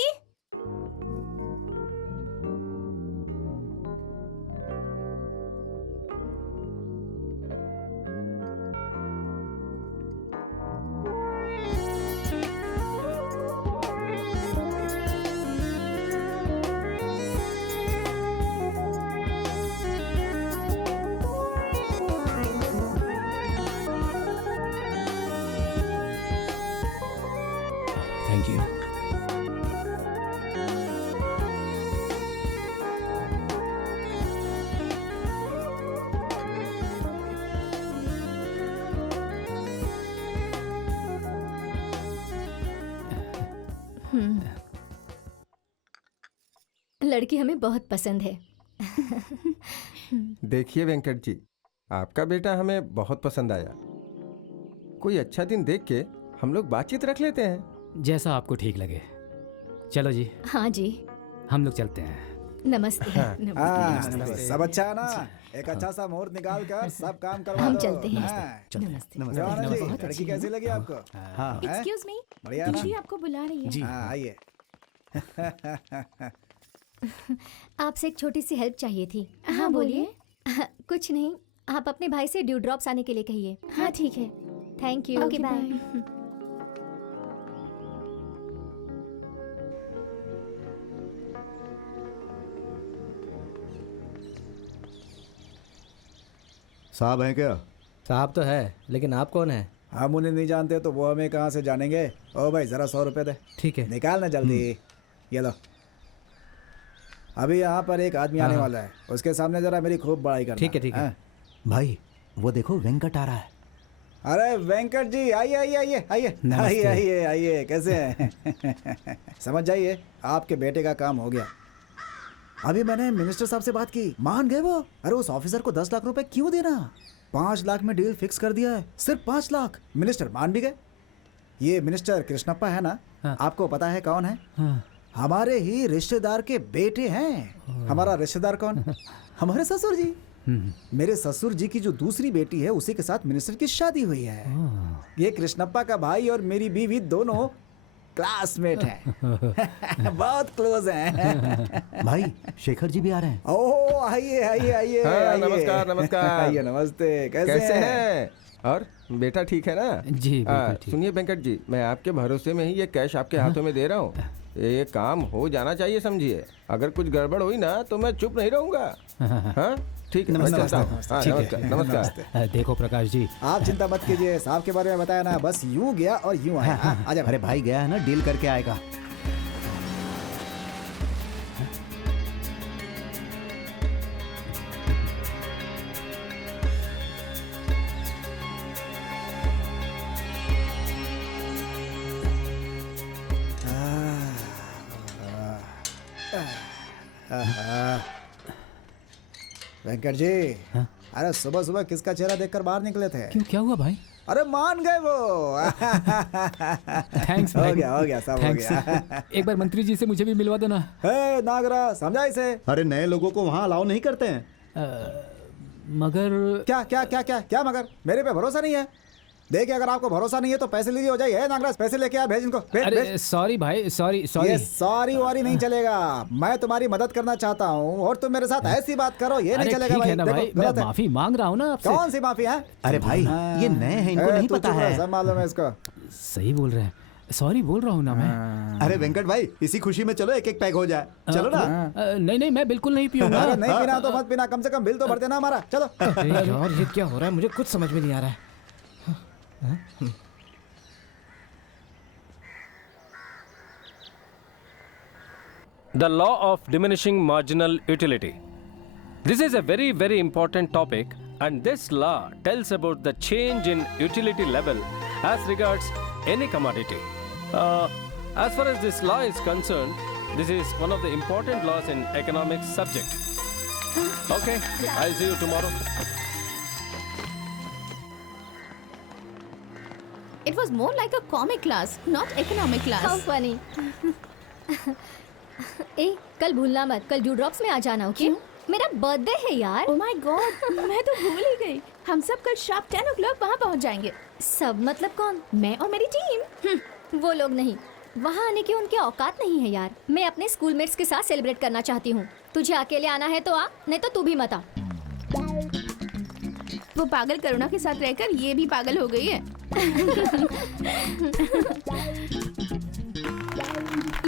Thank you. लड़की हमें बहुत पसंद है। देखिए वेंकट जी, आपका बेटा हमें बहुत पसंद आया। कोई अच्छा दिन देख के हम लोग बातचीत रख लेते हैं। जैसा आपको ठीक लगे। चलो जी, हाँ जी, हम लोग चलते हैं। नमस्ते। नमस्ते। सब अच्छा है ना? एक अच्छा सा मुहूर्त निकाल कर सब काम करवा हम दो। चलते हैं। हाँ। नमस्ते। जवाना जी, बहुत लड़की अच्छी कैसी है। लगी आपको? हाँ हैं? एक्सक्यूज मी, बढ़िया ना? दीदी आपको बुला रही है। जी हाँ आइए। आपसे एक छोटी सी हेल्प चाहिए थी। हाँ बोलिए। कुछ नहीं, आप अपने भाई से ड्यू ड्रॉप्स आने के लिए कहिए। हाँ ठीक है, थैंक यू। Okay, bye. साहब हैं क्या? साहब तो है, लेकिन आप कौन है? हम उन्हें नहीं जानते तो वो हमें कहाँ से जानेंगे? ओ भाई जरा 100 रुपए दे। ठीक है। निकाल ना जल्दी। ये लो। अभी यहाँ पर एक आदमी आने वाला है, उसके सामने जरा मेरी खूब बड़ाई करना। ठीक है, ठीक है। हाँ? भाई वो देखो वेंकट आ रहा है। अरे वेंकट जी आइए आइए आइए आइए आइए आइए आइए। कैसे हैं? समझ जाइए, आपके बेटे का काम हो गया। अभी मैंने मिनिस्टर साहब से बात की, मान गए वो। अरे उस ऑफिसर को 10 लाख रुपए क्यों देना? 5 लाख में डील फिक्स कर दिया है, सिर्फ 5 लाख। मिनिस्टर मान भी गए। ये मिनिस्टर कृष्णप्पा है ना? आपको पता है कौन है? हमारे ही रिश्तेदार के बेटे हैं। हमारा रिश्तेदार कौन? हमारे ससुर जी। मेरे ससुर जी की जो दूसरी बेटी है उसी के साथ मिनिस्टर की शादी हुई है। ये कृष्णप्पा का भाई और मेरी बीवी दोनों क्लासमेट हैं। बहुत क्लोज हैं। भाई शेखर जी भी आ रहे हैं। ओह आइए आइए आइए। हाँ, आइए। नमस्कार, नमस्कार। आइए नमस्ते। कैसे हैं? और बेटा ठीक है ना? जी बिल्कुल ठीक। सुनिए वेंकट जी, मैं आपके भरोसे में ही ये कैश आपके हाथों में दे रहा हूँ। ये काम हो जाना चाहिए, समझिए। अगर कुछ गड़बड़ हुई ना तो मैं चुप नहीं रहूंगा। हाँ ठीक है, मैं चलता हूँ। हाँ, नमस्कार नमस्कार। देखो प्रकाश जी, आप चिंता मत कीजिए, साहब के बारे में बताया ना, बस यूं गया और यूं आया। आजा। अरे भाई गया है ना, डील करके आएगा। वेंकट जी, अरे सुबह सुबह किसका चेहरा देखकर बाहर निकले थे? क्यों, क्या हुआ भाई? अरे मान गए वो। थैंक्स हो भाई। गया सब हो थैंक्स। गया। एक बार मंत्री जी से मुझे भी मिलवा दो ना। हे नागरा, समझा इसे? अरे नए लोगों को वहाँ अलाउ नहीं करते हैं। मगर क्या क्या क्या क्या क्या मगर? मेरे पे भरोसा नहीं है? देखिए अगर आपको भरोसा नहीं है तो पैसे लीजिए, हो जाइए। हे नागराज, पैसे लेके आ, भेज इनको, भेज भेज। अरे सॉरी भाई, सॉरी सॉरी। ये सॉरी वारी नहीं चलेगा। मैं तुम्हारी मदद करना चाहता हूँ और तुम मेरे साथ ऐसी बात करो, ये नहीं अरे चलेगा ठीक भाई। है ना देखो, भाई, मैं गलत है। माफी मांग रहा हूँ ना आपसे। कौन सी माफी है? अरे भाई ये नए हैं, इनको नहीं तू पता चुप रह, है। सब मालूम है इसको। सही बोल रहे हैं। सॉरी बोल रहा हूँ ना मैं। अरे वेंकट भाई, इसी खुशी में चलो एक एक पैक हो जाए। चलो ना। नहीं नहीं, मैं बिल्कुल नहीं पीऊंगा। अरे नहीं पीना तो मत पीना, कम से कम बिल तो भर देना हमारा। चलो। यार ये क्या हो रहा है, मुझे कुछ समझ में नहीं आ रहा है। The law of diminishing marginal utility. This is a very, very important topic, and this law tells about the change in utility level as regards any commodity. As far as this law is concerned, this is one of the important laws in economics subject. Okay, I'll see you tomorrow. It was more like a comic class, not economic class. How funny. ए, कल भूलना मत, कल जू drops में आ जाना, okay? मेरा birthday है यार। Oh my God, मैं तो भूल ही गई। हम सब कल शार्प 10 o'clock वहाँ पहुँच जाएंगे। सब मतलब कौन? मैं और मेरी टीम। वो लोग नहीं, वहाँ आने की उनकी औकात नहीं है यार। मैं अपने स्कूलमेट्स के साथ सेलिब्रेट करना चाहती हूँ। तुझे अकेले आना है तो आ, नहीं तो तू भी मत आ। वो पागल करुणा के साथ रहकर ये भी पागल हो गई है।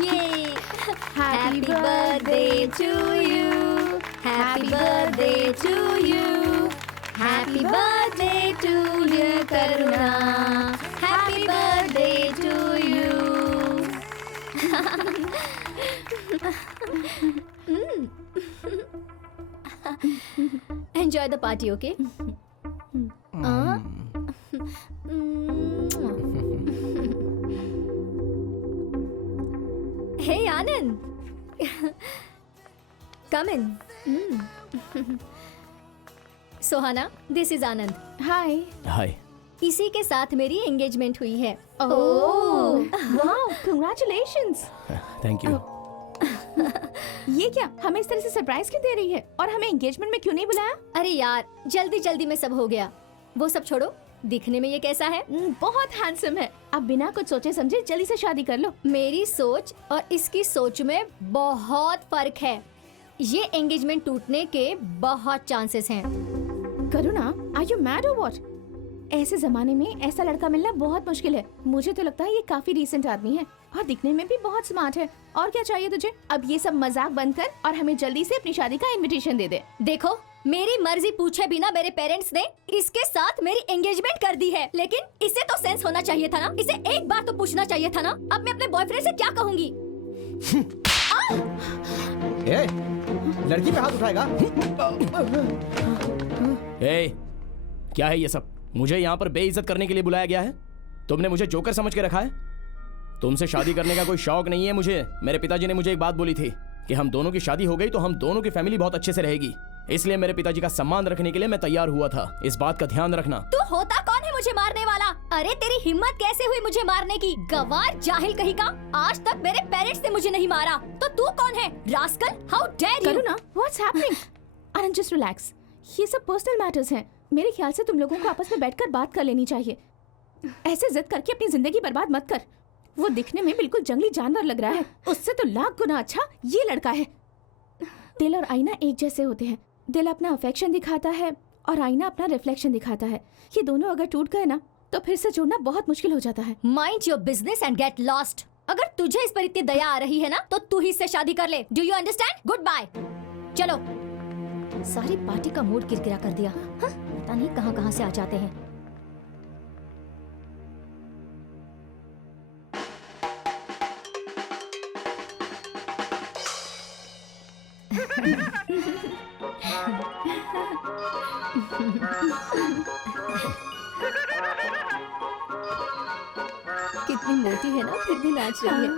ये happy birthday to you, happy birthday to you, happy birthday to you Karuna, happy birthday to you. Enjoy the party, okay? Hey, Anand. Come in. Sohana, this is Anand. Hi. हाय। इसी के साथ मेरी एंगेजमेंट हुई है। Oh, wow, congratulations. Thank you. ये क्या, हमें इस तरह से सरप्राइज क्यों दे रही है? और हमें एंगेजमेंट में क्यों नहीं बुलाया? अरे यार, जल्दी जल्दी में सब हो गया। वो सब छोड़ो, दिखने में ये कैसा है? बहुत हैंडसम है। अब बिना कुछ सोचे समझे जल्दी से शादी कर लो। मेरी सोच और इसकी सोच में बहुत फर्क है। ये एंगेजमेंट टूटने के बहुत चांसेस हैं। करुणा, आर यू मैड और व्हाट? ऐसे जमाने में ऐसा लड़का मिलना बहुत मुश्किल है। मुझे तो लगता है ये काफी रीसेंट आदमी है और दिखने में भी बहुत स्मार्ट है। और क्या चाहिए तुझे? अब ये सब मजाक बंद कर और हमें जल्दी से अपनी शादी का इनविटेशन दे दे। देखो, मेरी मर्जी पूछे बिना मेरे पेरेंट्स ने इसके साथ मेरी एंगेजमेंट कर दी है, लेकिन इसे तो सेंस होना चाहिए था ना। इसे एक बार तो पूछना चाहिए था ना। अब मैं अपने बॉयफ्रेंड से क्या कहूँगी? ए, लड़की पे हाथ उठाएगा? ए, क्या है ये सब? मुझे यहाँ पर बेइज्जत करने के लिए बुलाया गया है? तुमने मुझे जोकर समझ के रखा है? तुमसे शादी करने का कोई शौक नहीं है मुझे। मेरे पिताजी ने मुझे एक बात बोली थी कि हम दोनों की शादी हो गई तो हम दोनों की फैमिली बहुत अच्छे से रहेगी। इसलिए मेरे पिताजी का सम्मान रखने के लिए मैं तैयार हुआ था। इस बात का ध्यान रखना। तू होता कौन है मुझे मारने वाला? अरे तेरी हिम्मत कैसे हुई मुझे मारने की? गवार जाहिल कहीं का। आज तक मेरे पेरेंट्स ने मुझे नहीं मारा, तो तू कौन है? Rascal, how dare you? Karuna, what's happening? Anand, just relax. ये सब पर्सनल मैटर्स हैं। मेरे ख्याल से तुम लोगों को आपस में बैठकर बात कर लेनी चाहिए। ऐसे जिद करके अपनी जिंदगी बर्बाद मत कर। वो दिखने में बिल्कुल जंगली जानवर लग रहा है, उससे तो लाख गुना अच्छा ये लड़का है। दिल और आईना एक जैसे होते हैं। दिल अपना अफेक्शन दिखाता है और आईना अपना रिफ्लेक्शन दिखाता है। ये दोनों अगर टूट गए ना तो फिर से जोड़ना बहुत मुश्किल हो जाता है। Mind your business and get lost. अगर तुझे इस पर इतनी दया आ रही है ना तो तू ही इससे शादी कर ले। Do you understand? Good bye. चलो। सारी पार्टी का मूड किरकिरा कर दिया। हाँ? पता नहीं कहाँ कहाँ से आ जाते हैं। कितनी मोटी है ना, फिर भी नाच रही है।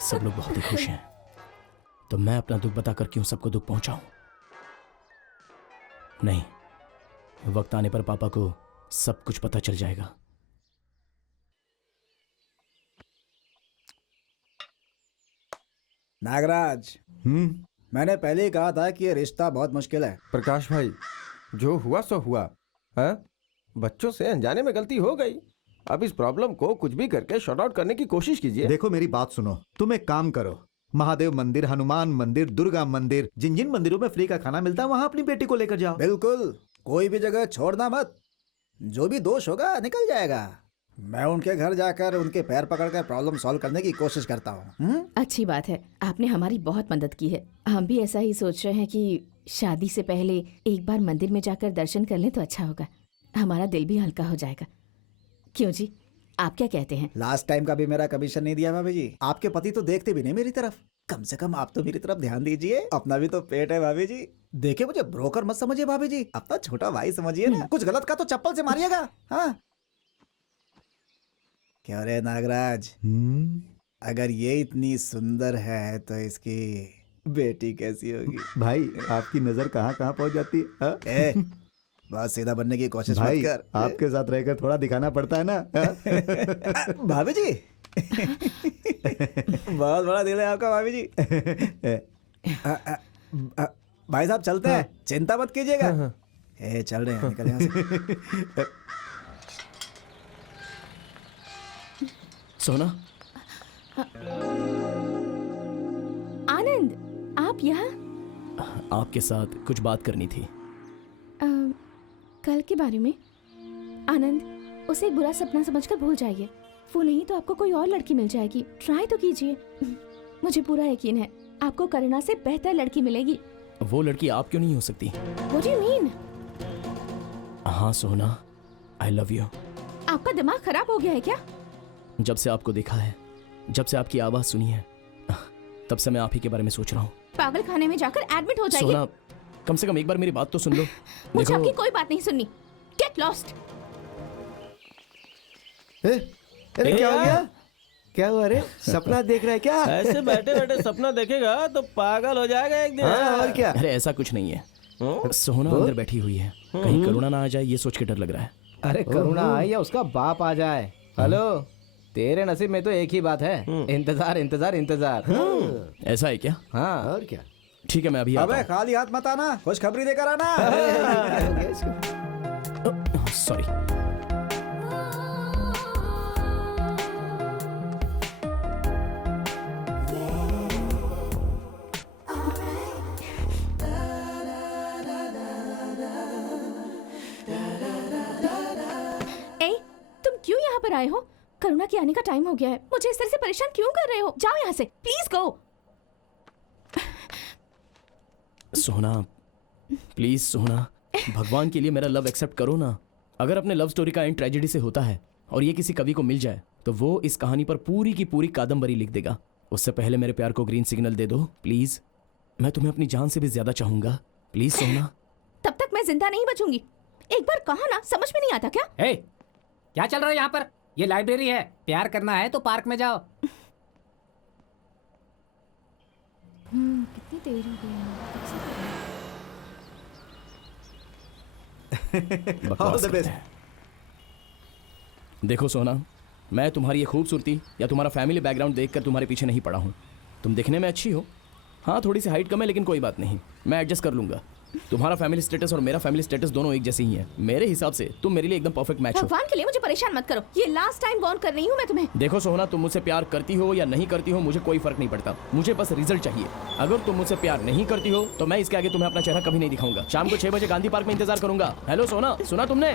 सब लोग बहुत ही खुश हैं, तो मैं अपना दुख बताकर क्यों सबको दुख पहुंचाऊं? नहीं, वक्त आने पर पापा को सब कुछ पता चल जाएगा। नागराज, मैंने पहले ही कहा था कि ये रिश्ता बहुत मुश्किल है। प्रकाश भाई, जो हुआ सो हुआ है। बच्चों से अनजाने में गलती हो गई। अब इस प्रॉब्लम को कुछ भी करके शॉर्ट आउट करने की कोशिश कीजिए। देखो मेरी बात सुनो, तुम एक काम करो, महादेव मंदिर, हनुमान मंदिर, दुर्गा मंदिर, जिन जिन मंदिरों में फ्री का खाना मिलता है वहां अपनी बेटी को लेकर जाओ। बिल्कुल, कोई भी जगह छोड़ना मत। जो भी दोष होगा निकल जाएगा। मैं उनके घर जाकर उनके पैर पकड़कर प्रॉब्लम सॉल्व करने की कोशिश करता हूँ। अच्छी बात है, आपने हमारी बहुत मदद की है। हम भी ऐसा ही सोच रहे हैं कि शादी से पहले एक बार मंदिर में जाकर दर्शन कर लें तो अच्छा होगा। हमारा दिल भी हल्का हो जाएगा। क्यों जी, आप क्या कहते हैं? लास्ट टाइम का भी मेरा कमीशन नहीं दिया भाभी जी। आपके पति तो देखते भी नहीं मेरी तरफ। कम से कम आप तो मेरी तरफ ध्यान दीजिए। अपना भी तो पेट है भाभी जी। देखिए, मुझे ब्रोकर मत समझिए भाभी जी, अपना छोटा भाई समझिए ना। कुछ गलत का तो चप्पल से मारिएगा। हाँ, क्या रे नागराज, अगर ये इतनी सुंदर है तो इसकी बेटी कैसी होगी? भाई, आपकी नजर कहाँ कहाँ पहुंच जाती है। ए, बहुत सीधा बनने की कोशिश मत कर। आपके साथ रहकर थोड़ा दिखाना पड़ता है ना। भाभी जी, बहुत बड़ा दिल है आपका भाभी जी। भाई साहब चलते हैं, चिंता मत कीजिएगा। ए, चल रहे हैं, निकल यहाँ से। सोना, आनंद, आप यहाँ? आपके साथ कुछ बात करनी थी। कल के बारे में? आनंद, उसे एक बुरा सपना समझकर भूल जाइए। वो नहीं तो आपको कोई और लड़की मिल जाएगी। ट्राई तो कीजिए। मुझे पूरा यकीन है आपको करुणा से बेहतर लड़की मिलेगी। वो लड़की आप क्यों नहीं हो सकती? What do you mean? हाँ सोना, आई लव यू। आपका दिमाग खराब हो गया है क्या? जब से आपको देखा है, जब से आपकी आवाज सुनी है, तब से मैं आप ही के बारे में सोच रहा हूँ। पागल खाने में जाकर एडमिट हो जाइए। सोना, कम से कम एक बार मेरी बात तो सुन लो। मुझे आपकी कोई बात नहीं सुननी। Get lost. अरे क्या हो गया? क्या हुआ रे? सपना देख रहा है क्या? ऐसे बैठे बैठे सपना देखेगा तो पागल हो जाएगा एक दिन। हाँ, और क्या? अरे ऐसा कुछ नहीं है। सोना अंदर बैठी हुई है, कहीं करुणा ना आ जाए ये सोच के डर लग रहा है। अरे करुणा आए या उसका बाप आ जाए, हेलो, तेरे नसीब में तो एक ही बात है, इंतजार इंतजार इंतजार। ऐसा है क्या? हाँ, और क्या? ठीक है, मैं अभी आता अबे खाली हाथ मत आना, खुशखबरी देकर आना। हूँ। सॉरी। क्यों यहाँ पर आए हो? करुणा के आने का टाइम हो गया है। मुझे इस तरह से परेशान क्यों कर रहे हो? जाओ यहाँ से, प्लीज गो। सोना, प्लीज सोना, भगवान के लिए मेरा लव एक्सेप्ट करो ना। अगर अपने लव स्टोरी का एंड ट्रेजेडी से होता है और ये किसी कवि को मिल जाए तो वो इस कहानी पर पूरी की पूरी कादम्बरी लिख देगा। उससे पहले मेरे प्यार को ग्रीन सिग्नल दे दो प्लीज। मैं तुम्हें अपनी जान से भी ज्यादा चाहूंगा, प्लीज सोना। तब तक मैं जिंदा नहीं बचूंगी। एक बार कहा ना, समझ में नहीं आता क्या? हे, क्या चल रहा है यहाँ पर? ये लाइब्रेरी है, प्यार करना है तो पार्क में जाओ। कितनी देर हो गई है? बकवास करते हैं। देखो सोना, मैं तुम्हारी ये खूबसूरती या तुम्हारा फैमिली बैकग्राउंड देखकर तुम्हारे पीछे नहीं पड़ा हूँ। तुम दिखने में अच्छी हो, हाँ थोड़ी सी हाइट कम है, लेकिन कोई बात नहीं, मैं एडजस्ट कर लूंगा। तुम्हारा फैमिली स्टेटस और मेरा फैमिली स्टेटस दोनों एक जैसे ही हैं। मेरे हिसाब से तुम मेरे लिए एकदम परफेक्ट मैच हो। भगवान के लिए मुझे परेशान मत करो। ये लास्ट टाइम वार्न कर रही हूँ मैं तुम्हें। देखो सोहना, तुम मुझसे प्यार करती हो या नहीं करती हो मुझे कोई फर्क नहीं पड़ता, मुझे बस रिजल्ट चाहिए। अगर तुम मुझसे प्यार नहीं करती हो तो मैं इसके आगे तुम्हें अपना चेहरा कभी नहीं दिखाऊंगा। शाम को 6 बजे गांधी पार्क में इंतजार करूंगा। हेलो सोना, सुना तुमने?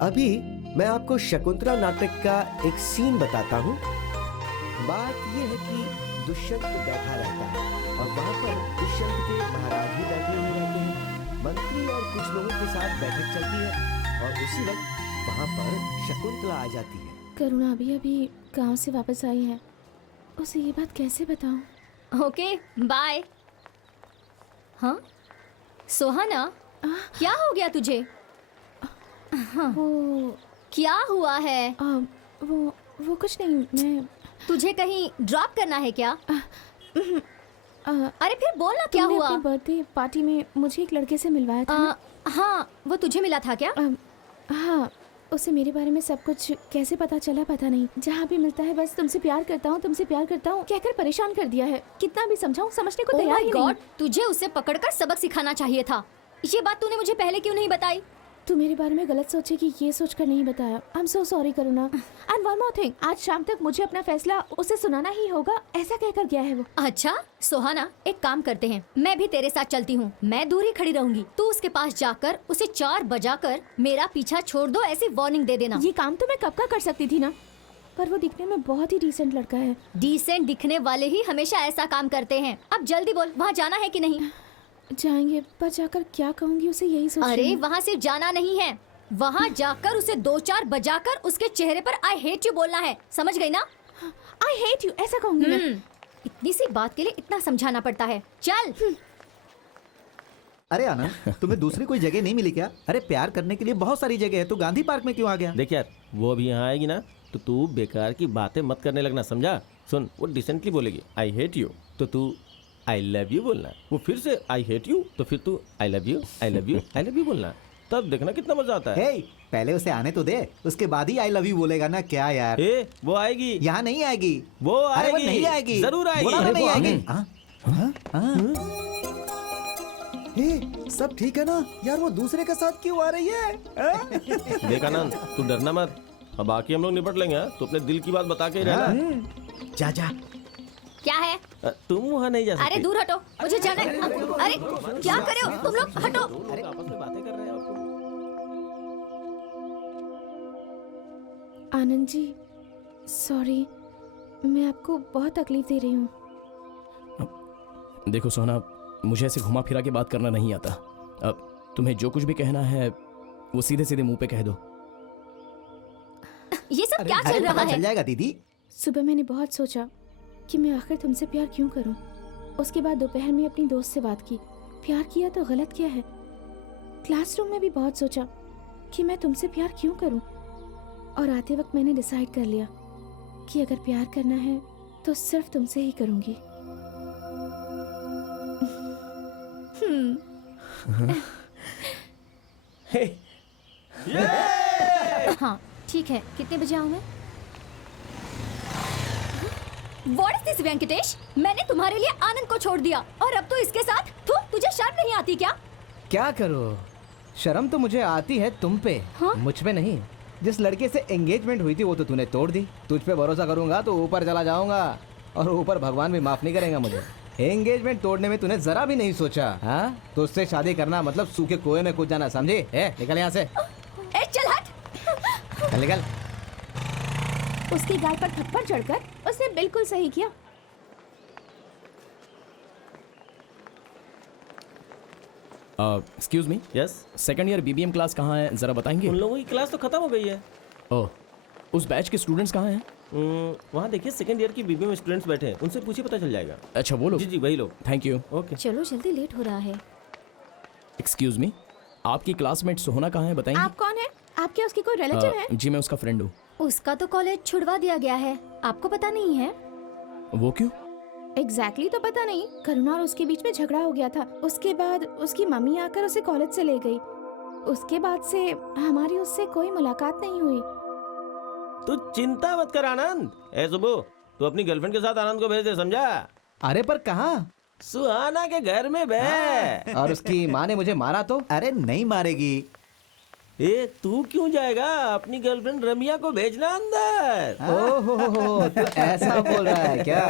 अभी मैं आपको शकुंतला नाटक का एक सीन बताता हूँ। बात यह है कि दुष्यंत बैठा रहता है और वहाँ पर दुष्यंत के महाराज भी बैठे हुए रहते हैं। मंत्री और कुछ लोगों के साथ बैठक चलती है और उसी वक्त वहाँ पर शकुंतला आ जाती है। करुणा अभी अभी गांव से वापस आई है, उसे ये बात कैसे बताऊं? Okay, bye. हाँ सोहाना, क्या हो गया तुझे? हाँ, वो क्या हुआ है? वो कुछ नहीं। मैं तुझे कहीं ड्रॉप करना है क्या? अरे फिर बोल ना, क्या हुआ? अपनी बर्थडे पार्टी में मुझे एक लड़के से मिलवाया था ना? हाँ, वो तुझे मिला था क्या? हाँ, उसे मेरे बारे में सब कुछ कैसे पता चला पता नहीं। जहाँ भी मिलता है बस तुमसे प्यार करता हूँ, तुमसे प्यार करता हूँ कहकर परेशान कर दिया है। कितना भी समझाऊं समझने को तैयार ही नहीं। तुझे उसे पकड़कर सबक सिखाना चाहिए था। ये बात तूने मुझे पहले क्यों नहीं बताई? तू मेरे बारे में गलत सोचेगी ये सोचकर नहीं बताया। I am so sorry Karuna. And one more thing, आज शाम तक मुझे अपना फैसला उसे सुनाना ही होगा, ऐसा कहकर गया है वो। अच्छा सोहाना, एक काम करते हैं, मैं भी तेरे साथ चलती हूँ। मैं दूर ही खड़ी रहूंगी, तू उसके पास जाकर उसे 4 बजाकर मेरा पीछा छोड़ दो ऐसी वार्निंग दे देना। ये काम तो मैं कब का कर सकती थी ना, पर वो दिखने में बहुत ही डिसेंट लड़का है। डिसेंट दिखने वाले ही हमेशा ऐसा काम करते हैं। अब जल्दी बोल, वहाँ जाना है कि नहीं? जाएंगे, पर जाकर क्या कहूँगी उसे यही सोच रही अरे हूँ। वहाँ सिर्फ जाना नहीं है, वहाँ जाकर उसे 2-4 बजाकर उसके चेहरे पर आई हेट यू बोलना है, समझ गई ना? आई हेट यू ऐसा कहूँगी मैं। इतनी सी बात के लिए इतना समझाना पड़ता है। चल। अरे आनंद, तुम्हें दूसरी कोई जगह नहीं मिली क्या? अरे प्यार करने के लिए बहुत सारी जगह है, तू गांधी पार्क में क्यों आ गया? देख यार, वो अभी यहाँ आएगी ना तो तू बेकार की बातें मत करने लगना, समझा? सुन, वो डिसेंटली बोलेगी आई हेट यू तो तू आई लव यू बोलना। वो फिर से आई हेट यू तो फिर तू I love you I love you I love you बोलना। तब देखना कितना मजा आता है। हे, पहले उसे आने तो दे, उसके बाद ही आई लव यू बोलेगा ना। क्या यार? वो आएगी। यहाँ नहीं आएगी। वो अरे वो आएगी। नहीं आएगी। जरूर आएगी। बोला ना नहीं आएगी। हे, सब ठीक है ना यार? वो दूसरे के साथ क्यों आ रही है? देख आनंद, तू डरना मत, अब बाकी हम लोग निपट लेंगे। तो अपने दिल की बात बता के ही रहना। जा जा। क्या है? तुम वहाँ नहीं जा सकती। अरे दूर हटो, मुझे जाना है। अरे क्या कर रहे हो तुम लोग? हटो। अरे आपस में बातें कर रहे हैं आप। आनंद जी सॉरी, मैं आपको बहुत तकलीफ दे रही हूँ। देखो सोना, मुझे ऐसे घुमा फिरा के बात करना नहीं आता। अब तुम्हें जो कुछ भी कहना है वो सीधे सीधे मुंह पे कह दो। ये सब क्या चल रहा है? चल जाएगा दीदी। सुबह मैंने बहुत सोचा कि मैं आखिर तुमसे प्यार क्यों करूं। उसके बाद दोपहर में अपनी दोस्त से बात की, प्यार किया तो गलत क्या है। क्लासरूम में भी बहुत सोचा कि मैं तुमसे प्यार क्यों करूं, और आते वक्त मैंने डिसाइड कर लिया कि अगर प्यार करना है तो सिर्फ तुमसे ही करूंगी। हाँ ठीक है, कितने बजे आऊँ मैं? What is this, Venkatesh? मैंने तुम्हारे लिए आनंद को छोड़ दिया और अब तो इसके साथ। तुझे शर्म नहीं आती क्या? क्या करो, शर्म तो मुझे आती है तुम पे। हाँ? मुझ पे नहीं। जिस लड़के से एंगेजमेंट हुई थी वो तो तूने तोड़ दी। तुझ पे भरोसा करूंगा तो ऊपर चला जाऊंगा, और ऊपर भगवान भी माफ नहीं करेगा मुझे। एंगेजमेंट तोड़ने में तूने जरा भी नहीं सोचा। हाँ, तो उससे शादी करना मतलब सूखे कुएं में कूद जाना, समझी? निकल यहाँ से। चल हट। चल निकल। उसके गाल पर थप्पड़ चढ़कर उसने बिल्कुल सही किया। Excuse me. Yes. Second year BBM class कहाँ है, जरा बताएंगे? उन लोगों की क्लास तो खत्म हो गई है। ओह, उस बैच के स्टूडेंट्स कहाँ हैं? वहाँ देखिए सेकंड ईयर की बीबीएम स्टूडेंट्स बैठे हैं, उनसे पूछिए पता चल जाएगा। अच्छा वो लोग? जी जी वही लोग। Thank you. ओके चलो जल्दी, लेट हो रहा है। एक्सक्यूज मी, आपकी क्लासमेट सोहना कहाँ है, बताएंगे? आप कौन है? आप क्या उसकी कोई रिलेटिव है? जी मैं उसका फ्रेंड हूँ। उसका तो कॉलेज छुड़वा दिया गया है, आपको पता नहीं है? वो क्यों? एग्जैक्टली तो पता नहीं। करुणा और उसके बीच में झगड़ा हो गया था। उसके बाद उसकी मम्मी आकर उसे कॉलेज से ले गई। उसके बाद से हमारी उससे कोई मुलाकात नहीं हुई। तू चिंता मत कर आनंद। ए सुबू, तू अपनी गर्लफ्रेंड के साथ आनंद को भेज दे, समझा? अरे पर कहाँ? सुहाना के घर में बे। और उसकी माँ ने मुझे मारा तो? अरे नहीं मारेगी। ए तू क्यों जाएगा? अपनी गर्लफ्रेंड रमिया को भेजना अंदर। ओहो, तू ऐसा बोल रहा है क्या?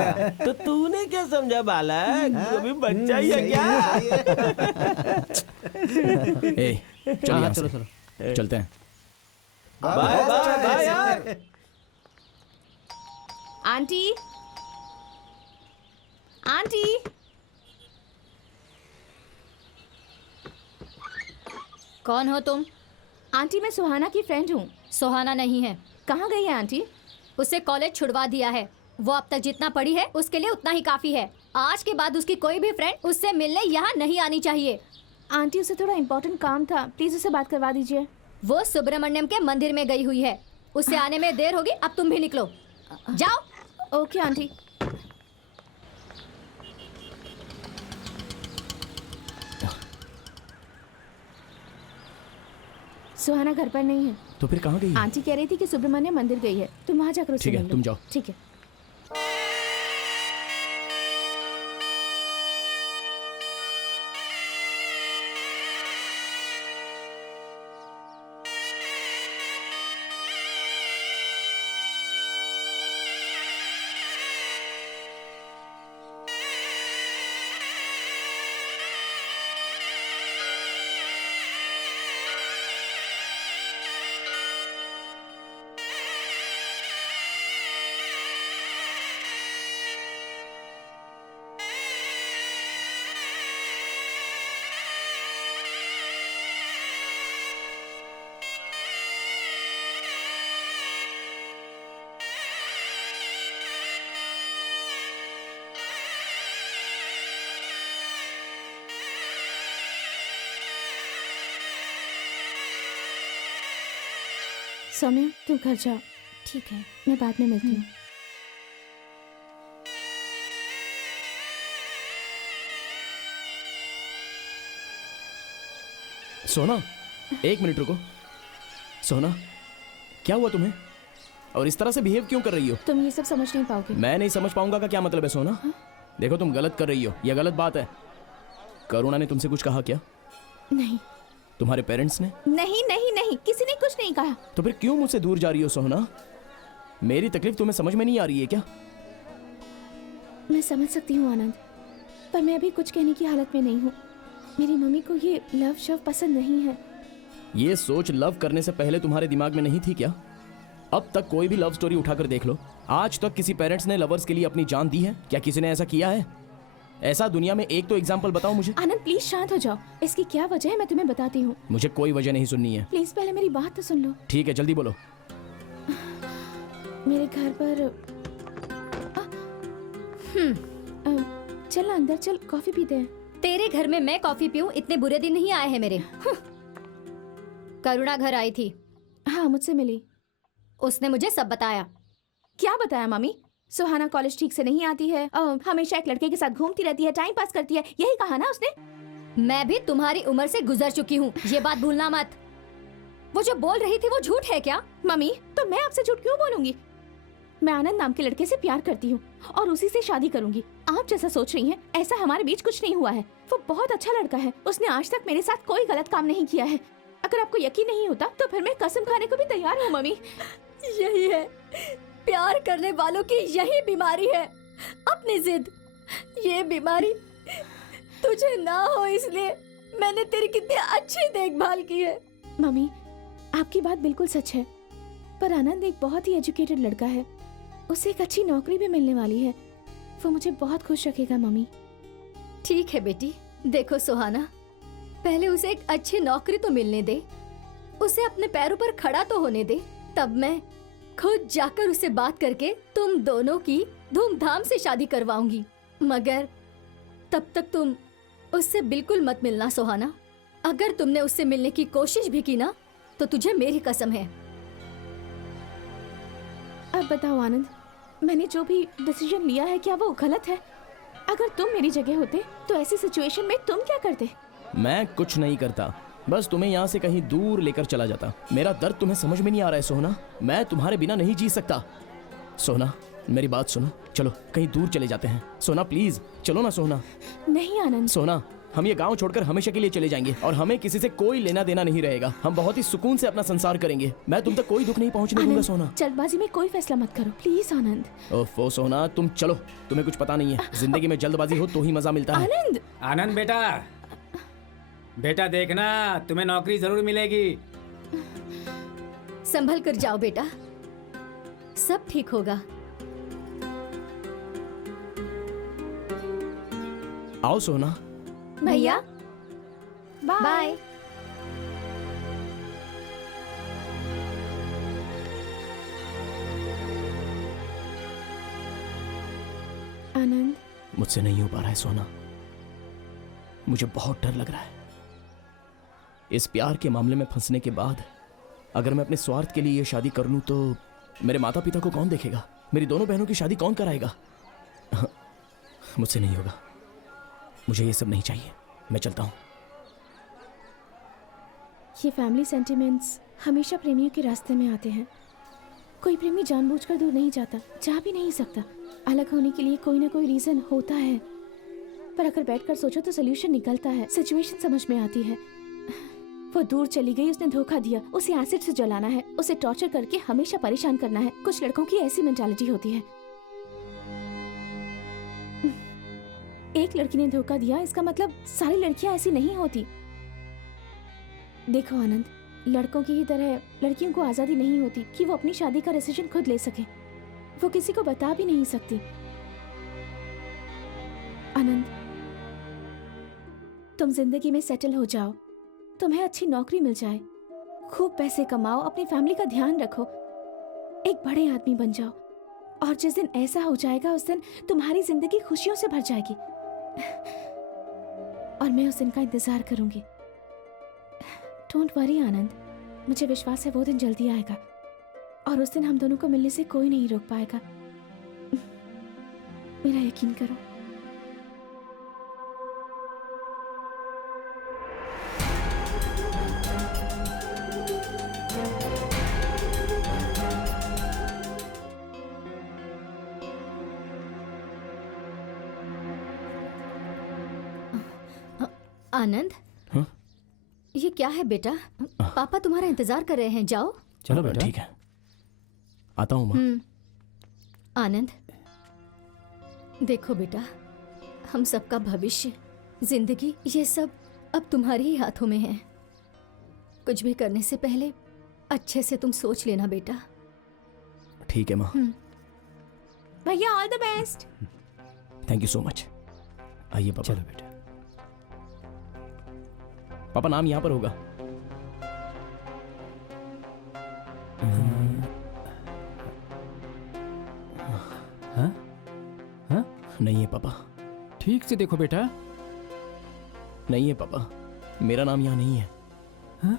तो तूने क्या समझा बालक? तू अभी बच्चा ही है क्या? ए, चल यहाँ चलो से। चलो चलते हैं। बाय बाय बाय यार। आंटी, आंटी, कौन हो तुम? आंटी मैं सुहाना की फ्रेंड हूँ। सोहाना नहीं है। कहाँ गई है आंटी? उसे कॉलेज छुड़वा दिया है। वो अब तक जितना पढ़ी है उसके लिए उतना ही काफी है। आज के बाद उसकी कोई भी फ्रेंड उससे मिलने यहाँ नहीं आनी चाहिए। आंटी उसे थोड़ा इम्पोर्टेंट काम था, प्लीज उसे बात करवा दीजिए। वो सुब्रमण्यम के मंदिर में गई हुई है, उससे आने में देर होगी। अब तुम भी निकलो, जाओ। Okay aunty. सुहाना घर पर नहीं है। तो फिर कहाँ गई? आंटी कह रही थी कि सुब्रमण्य मंदिर गई है, तुम वहाँ जाकर उसे ठीक है, मिल लो। तुम जाओ। ठीक है। सौम्या तुम घर जाओ, ठीक है। मैं बाद में मिलती हूँ। सोना, एक मिनट रुको। सोना, क्या हुआ तुम्हें? और इस तरह से बिहेव क्यों कर रही हो? तुम ये सब समझ नहीं पाओगे। मैं नहीं समझ पाऊंगा का क्या मतलब है सोना? देखो तुम गलत कर रही हो, यह गलत बात है। करुणा ने तुमसे कुछ कहा क्या? नहीं तुम्हारे पेरेंट्स ने? नहीं नहीं नहीं, किसी ने कुछ नहीं कहा। तो फिर क्यों मुझसे दूर जा रही हो सोना? मेरी तकलीफ तुम्हें समझ में नहीं आ रही है क्या? मैं समझ सकती हूँ आनंद, पर मैं अभी कुछ कहने की हालत में नहीं हूँ। मेरी मम्मी को ये लव शव पसंद नहीं है। ये सोच लव करने से पहले तुम्हारे दिमाग में नहीं थी क्या? अब तक कोई भी लव स्टोरी उठाकर देख लो, आज तक किसी पेरेंट्स ने लवर्स के लिए अपनी जान दी है क्या? किसी ने ऐसा किया है? ऐसा दुनिया में एक तो एग्जाम्पल बताओ मुझे। आनंद प्लीज शांत हो जाओ, इसकी क्या वजह है मैं तुम्हें बताती हूँ। मुझे कोई वजह नहीं सुननी है। प्लीज पहले मेरी बात तो सुन लो। ठीक है, जल्दी बोलो। मेरे घर पर चल अंदर चल, कॉफी पीते हैं। तेरे घर में मैं कॉफी पीऊं, इतने बुरे दिन नहीं आए हैं मेरे। करुणा घर आई थी। हाँ मुझसे मिली। उसने मुझे सब बताया। क्या बताया मम्मी? सुहाना कॉलेज ठीक से नहीं आती है, हमेशा एक लड़के के साथ घूमती रहती है, टाइम पास करती है, यही कहा ना उसने? मैं भी तुम्हारी उम्र से गुजर चुकी हूँ, ये बात भूलना मत। वो जो बोल रही थी वो झूठ है क्या? मम्मी तो मैं आपसे झूठ क्यों बोलूंगी? मैं आनंद नाम के लड़के से प्यार करती हूँ और उसी से शादी करूंगी। आप जैसा सोच रही हैं, ऐसा हमारे बीच कुछ नहीं हुआ है। वो बहुत अच्छा लड़का है, उसने आज तक मेरे साथ कोई गलत काम नहीं किया है। अगर आपको यकीन नहीं होता तो फिर मैं कसम खाने को भी तैयार हूँ मम्मी। यही है, प्यार करने वालों की यही बीमारी है, अपनी जिद। ये बीमारी तुझे ना हो इसलिए मैंने तेरी कितनी अच्छी देखभाल की है। मम्मी आपकी बात बिल्कुल सच है, पर आनंद एक बहुत ही एजुकेटेड लड़का है, उसे एक अच्छी नौकरी भी मिलने वाली है। वो मुझे बहुत खुश रखेगा मम्मी। ठीक है बेटी, देखो सुहाना, पहले उसे एक अच्छी नौकरी तो मिलने दे, उसे अपने पैरों पर खड़ा तो होने दे, तब मैं खुद जाकर उसे बात करके तुम दोनों की धूमधाम से शादी करवाऊंगी। मगर तब तक तुम उससे बिल्कुल मत मिलना सुहाना। अगर तुमने उससे मिलने की कोशिश भी की ना तो तुझे मेरी कसम है। अब बताओ आनंद, मैंने जो भी डिसीजन लिया है क्या वो गलत है? अगर तुम मेरी जगह होते तो ऐसी सिचुएशन में तुम क्या करते? मैं कुछ नहीं करता, बस तुम्हें यहाँ से कहीं दूर लेकर चला जाता। मेरा दर्द तुम्हें समझ में नहीं आ रहा है सोना, मैं तुम्हारे बिना नहीं जी सकता। सोना मेरी बात सुनो, चलो कहीं दूर चले जाते हैं। सोना प्लीज चलो ना सोना। नहीं आनंद। सोना हम ये गांव छोड़कर हमेशा के लिए चले जाएंगे और हमें किसी से कोई लेना देना नहीं रहेगा। हम बहुत ही सुकून से अपना संसार करेंगे। मैं तुम तक कोई दुख नहीं पहुंचने दूंगा सोना। जल्दबाजी में कोई फैसला मत करो प्लीज आनंद। ओफो सोना तुम चलो, तुम्हें कुछ पता नहीं है, जिंदगी में जल्दबाजी हो तो ही मजा मिलता है। आनंद आनंद बेटा, बेटा देखना तुम्हें नौकरी जरूर मिलेगी। संभल कर जाओ बेटा, सब ठीक होगा। आओ सोना। भैया बाय। आनंद मुझसे नहीं हो पा रहा है सोना, मुझे बहुत डर लग रहा है। इस प्यार के मामले में फंसने के बाद अगर मैं अपने स्वार्थ के लिए ये शादी कर लूं तो मेरे माता पिता को कौन देखेगा? मेरी दोनों बहनों की शादी कौन कराएगा? मुझसे नहीं होगा, मुझे ये सब नहीं चाहिए। मैं चलता हूँ। ये फैमिली सेंटिमेंट्स हमेशा प्रेमियों के रास्ते में आते हैं। कोई प्रेमी जानबूझकर दूर नहीं जाता, जा भी नहीं सकता। अलग होने के लिए कोई ना कोई रीजन होता है, पर अगर बैठकर सोचो तो सोल्यूशन निकलता है, सिचुएशन समझ में आती है। वो दूर चली गई, उसने धोखा दिया, उसे एसिड से जलाना है, उसे टॉर्चर करके हमेशा परेशान करना है। कुछ लड़कों की ऐसी मेंटालिटी होती है। एक लड़की ने धोखा दिया इसका मतलब सारी लड़कियां ऐसी नहीं होती। देखो आनंद, लड़कों की ही तरह लड़कियों को आजादी नहीं होती कि वो अपनी शादी का डिसीजन खुद ले सके। वो किसी को बता भी नहीं सकती। आनंद तुम जिंदगी में सेटल हो जाओ, तुम्हें अच्छी नौकरी मिल जाए, खूब पैसे कमाओ, अपनी फैमिली का ध्यान रखो, एक बड़े आदमी बन जाओ, और जिस दिन ऐसा हो जाएगा उस दिन तुम्हारी जिंदगी खुशियों से भर जाएगी। और मैं उस दिन का इंतजार करूंगी। डोंट वरी आनंद, मुझे विश्वास है वो दिन जल्दी आएगा। और उस दिन हम दोनों को मिलने से कोई नहीं रोक पाएगा। मेरा यकीन करो। आनंद, हाँ? ये क्या है बेटा? पापा तुम्हारा इंतजार कर रहे हैं, जाओ। चलो बेटा, ठीक है, आता हूँ माँ। आनंद, देखो बेटा, हम सबका भविष्य, जिंदगी, ये सब अब तुम्हारे ही हाथों में है। कुछ भी करने से पहले अच्छे से तुम सोच लेना बेटा। ठीक है माँ। भैया all the best. Thank you so much. आइए पापा। चलो बेटा। पापा नाम यहाँ पर होगा। हाँ? हाँ? नहीं है पापा। ठीक से देखो बेटा। नहीं है पापा, मेरा नाम यहाँ नहीं है। हाँ?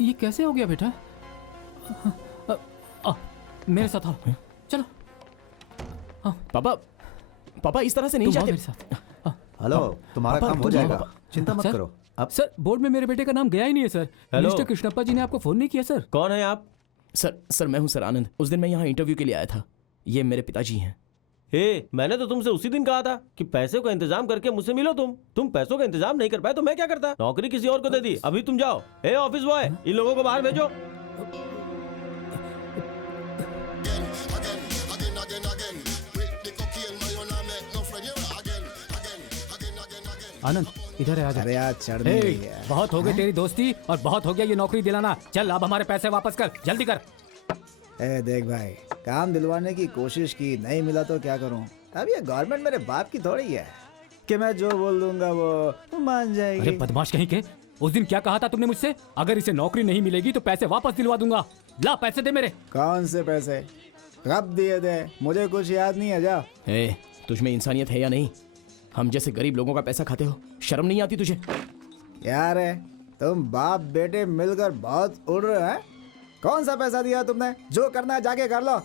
ये कैसे हो गया बेटा? मेरे साथ आओ, चलो। पापा, पापा इस तरह से नहीं जाते। मेरे साथ। हेलो, तुम्हारा काम हो जाएगा, चिंता मत सर? करो। अब सर, बोर्ड में मेरे बेटे का नाम गया ही नहीं है सर। हेलो। मिस्टर कृष्णप्पा जी ने आपको फोन नहीं किया सर? कौन है आप? सर मैं हूँ सर आनंद। उस दिन मैं यहाँ इंटरव्यू के लिए आया था। ये मेरे पिताजी हैं। मैंने तो तुमसे उसी दिन कहा था कि पैसे का इंतजाम करके मुझसे मिलो। तुम पैसों का इंतजाम नहीं कर पाए तो मैं क्या करता? नौकरी किसी और को दे दी। अभी तुम जाओ। ऑफिस बॉय, इन लोगों को बाहर भेजो। आनंद, इधर है, आजा। अरे यार चढ़ने हे, नहीं है। बहुत हो गई तेरी दोस्ती और बहुत हो गया ये नौकरी दिलाना। चल अब हमारे पैसे वापस कर, जल्दी कर। देख भाई, काम दिलवाने की कोशिश की, नहीं मिला तो क्या करूं? अब ये गवर्नमेंट मेरे बाप की थोड़ी है कि मैं जो बोल दूंगा वो मान जाएगी। अरे बदमाश कहीं के, उस दिन क्या कहा था तुमने मुझसे? अगर इसे नौकरी नहीं मिलेगी तो पैसे वापस दिलवा दूंगा। ला पैसे दे मेरे। कौन से पैसे? कब दिए थे? मुझे कुछ याद नहीं है। जा। तुझ में इंसानियत है या नहीं? हम जैसे गरीब लोगों का पैसा खाते हो, शर्म नहीं आती तुझे? यार है, तुम बाप बेटे मिलकर बहुत उड़ रहे हैं। कौन सा पैसा दिया तुमने? जो करना है जाके कर लो।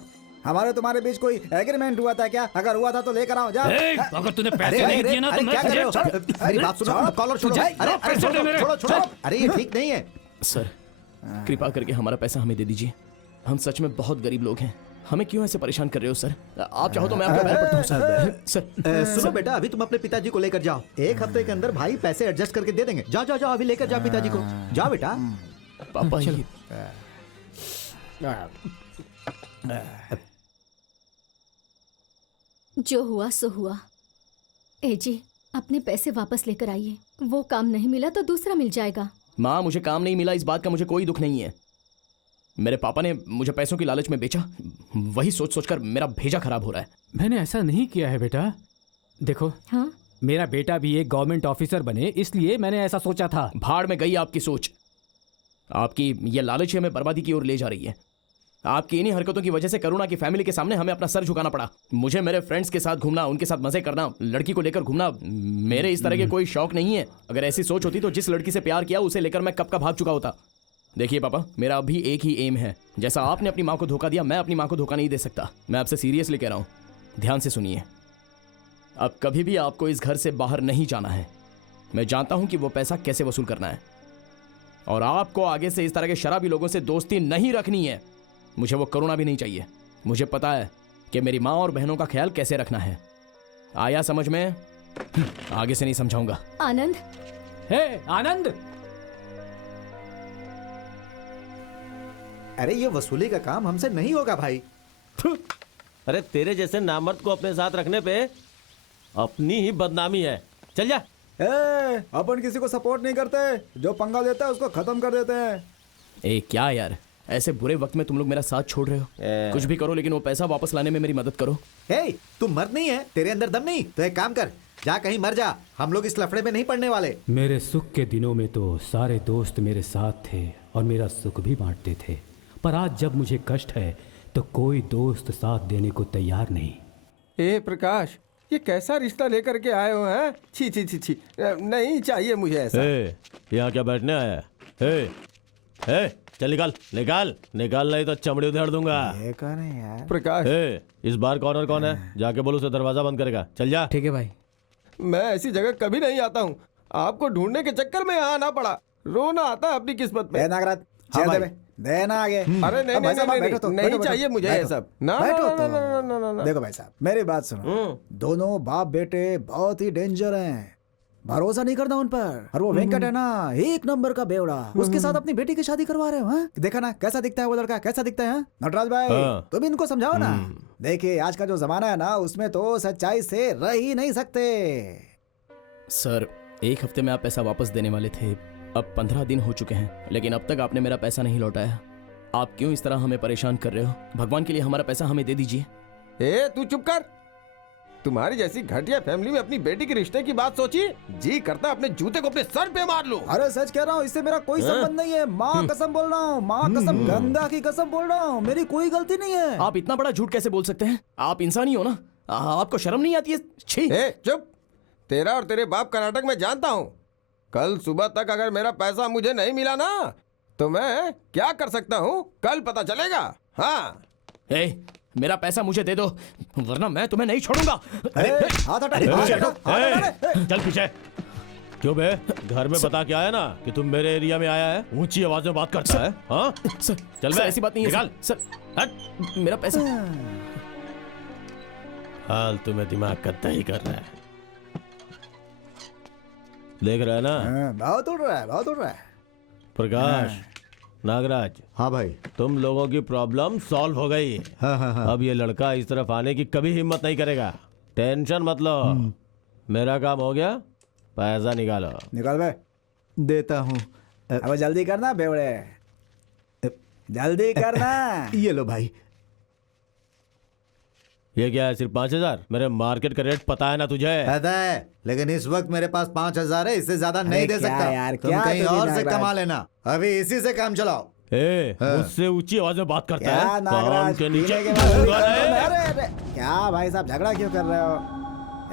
हमारे तुम्हारे बीच कोई एग्रीमेंट हुआ था क्या? अगर हुआ था तो लेकर आओ। जा। अगर तूने पैसे नहीं दिए ना तो मैं मेरी बात सुनो, कॉलर छोड़ो। अरे छोड़ो। अरे ये ठीक नहीं है। सर, कृपा करके हमारा पैसा हमें दे दीजिए। हम सच में बहुत गरीब लोग हैं। हमें क्यों ऐसे परेशान कर रहे हो सर? आप चाहो तो मैं आपके पैर पड़ता हूँ सर। सुनो बेटा, अभी तुम अपने पिताजी को लेकर जाओ। एक हफ्ते के अंदर भाई पैसे एडजस्ट करके दे देंगे। जाओ अभी लेकर जाओ पिताजी को। जाओ बेटा। पापा जो हुआ सो हुआ। जी, अपने पैसे वापस लेकर आइए। वो काम नहीं मिला तो दूसरा मिल जाएगा। माँ, मुझे काम नहीं मिला इस बात का मुझे कोई दुख नहीं है। मेरे पापा ने मुझे पैसों की लालच में बेचा। वही सोचकर मेरा भेजा खराब हो रहा है। मैंने ऐसा नहीं किया है बेटा। देखो, हाँ? मेरा बेटा भी एक गवर्नमेंट ऑफिसर बने, इसलिए मैंने ऐसा सोचा था। भाड़ में गई आपकी सोच। आपकी ये लालच हमें बर्बादी की ओर ले जा रही है। आपकी इन्हीं हरकतों की वजह से करुणा की फैमिली के सामने हमें अपना सर झुकाना पड़ा। मुझे मेरे फ्रेंड्स के साथ घूमना, उनके साथ मजे करना, लड़की को लेकर घूमना, मेरे इस तरह के कोई शौक नहीं है। अगर ऐसी सोच होती तो जिस लड़की से प्यार किया उसे लेकर मैं कब का भाग चुका होता। देखिए पापा, मेरा अभी एक ही एम है। जैसा आपने अपनी माँ को धोखा दिया, मैं अपनी माँ को धोखा नहीं दे सकता। मैं आपसे सीरियसली कह रहा हूँ, ध्यान से सुनिए। अब कभी भी आपको इस घर से बाहर नहीं जाना है। मैं जानता हूँ कि वो पैसा कैसे वसूल करना है, और आपको आगे से इस तरह के शराबी लोगों से दोस्ती नहीं रखनी है। मुझे वो करुणा भी नहीं चाहिए। मुझे पता है कि मेरी माँ और बहनों का ख्याल कैसे रखना है। आया समझ में? आगे से नहीं समझाऊंगा। आनंद, आनंद! अरे ये वसूली का काम हमसे नहीं होगा भाई। अरे तेरे जैसे नामर्द को अपने साथ रखने पे अपनी ही बदनामी है। चल जा। अपन किसी को सपोर्ट नहीं करते। जो पंगा देता है उसको खत्म कर देते हैं। क्या यार, ऐसे बुरे वक्त में तुम लोग मेरा साथ छोड़ रहे हो? कुछ भी करो लेकिन वो पैसा वापस लाने में मेरी मदद करो। तू मर्द नहीं है? तेरे अंदर दम नहीं? तो एक काम कर, जा कहीं मर जा। हम लोग इस लफड़े में नहीं पड़ने वाले। मेरे सुख के दिनों में तो सारे दोस्त मेरे साथ थे और मेरा सुख भी बांटते थे, पर आज जब मुझे कष्ट है तो कोई दोस्त साथ देने को तैयार नहीं। प्रकाश, ये कैसा रिश्ता लेकर के आए हो हैं? छी, नहीं चाहिए मुझे ऐसा। यहाँ क्या बैठने आया है? चल निकाल निकाल निकाल, नहीं तो चमड़ी उधेड़ दूंगा। ये कौन है यार? प्रकाश, इस बार कॉर्नर कौन है? जाके बोलो उसे दरवाजा बंद करेगा। चल जा। ठीक है भाई। मैं ऐसी जगह कभी नहीं आता हूँ, आपको ढूंढने के चक्कर में यहाँ आना पड़ा। रोना आता है अपनी किस्मत पे। नागराज, हाँ चल भाई। देना आगे। अरे नहीं नहीं नहीं, नहीं चाहिए मुझे ये सब। ना ना। देखो भाई साहब, मेरी बात सुनो। दोनों बाप बेटे बहुत ही डेंजर हैं, भरोसा नहीं करना उन पर। और वो वेंकट है ना, एक नंबर का बेवड़ा, उसके साथ अपनी बेटी की शादी करवा रहे हो। हाँ? देखा ना कैसा दिखता है वो लड़का, कैसा दिखता है। हाँ? नटराज भाई, तुम इनको समझाओ ना। देखिए आज का जो जमाना है ना, उसमें तो सच्चाई से रह ही नहीं सकते। सर, एक हफ्ते में आप पैसा वापस देने वाले थे, अब 15 दिन हो चुके हैं, लेकिन अब तक आपने मेरा पैसा नहीं लौटाया। आप क्यों इस तरह हमें परेशान कर रहे हो? भगवान के लिए हमारा पैसा हमें दे दीजिए। ए तू चुप कर। तुम्हारी जैसी घटिया फैमिली में अपनी बेटी के रिश्ते की बात सोची, जी करता अपने जूते को अपने सर पे मार लूं। अरे सच कह रहा हूँ, इससे मेरा कोई संबंध नहीं है। माँ कसम बोल रहा हूँ, माँ कसम, गंगा की कसम बोल रहा हूँ, मेरी कोई गलती नहीं है। आप इतना बड़ा झूठ कैसे बोल सकते हैं? आप इंसान ही हो ना, आपको शर्म नहीं आती है? छी। चुप। तेरा और तेरे बाप कर्नाटक में जानता हूँ। कल सुबह तक अगर मेरा पैसा मुझे नहीं मिला ना, तो मैं क्या कर सकता हूँ कल पता चलेगा। हाँ, मेरा पैसा मुझे दे दो, वरना मैं तुम्हें नहीं छोड़ूंगा। हाथ हटा। चल पीछे। क्यों बे, घर में बता के आया ना कि तुम मेरे एरिया में आया है, ऊंची आवाज में बात करता है। हाँ सर, चल बे, ऐसी बात नहीं है निकाल। सर। हट, मेरा पैसा। हाल तुम्हें दिमाग का दही कर रहा है, देख रहा है ना? बहुत उड़ रहा है, बहुत उड़ रहा है। प्रकाश, नागराज। हाँ भाई। तुम लोगों की प्रॉब्लम सॉल्व हो गई। हाँ। अब ये लड़का इस तरफ आने की कभी हिम्मत नहीं करेगा। टेंशन मत लो, मेरा काम हो गया। पैसा निकालो। निकाल बे। देता हूँ। अब जल्दी करना बेवड़े, जल्दी करना। ये लो भाई। ये क्या है, सिर्फ 5,000? मेरे मार्केट का रेट पता है ना तुझे? पता है, लेकिन इस वक्त मेरे पास 5,000 है, इससे ज्यादा नहीं दे सकता यार, तुम क्या कहीं तुम और से नागराज? कमा लेना, अभी इसी से काम चलाओ। मुझसे ऊंची आवाज में बात करता है। नागराज, के नीचे पीने के बाद अरे क्या भाई साहब झगड़ा क्यों कर रहे हो?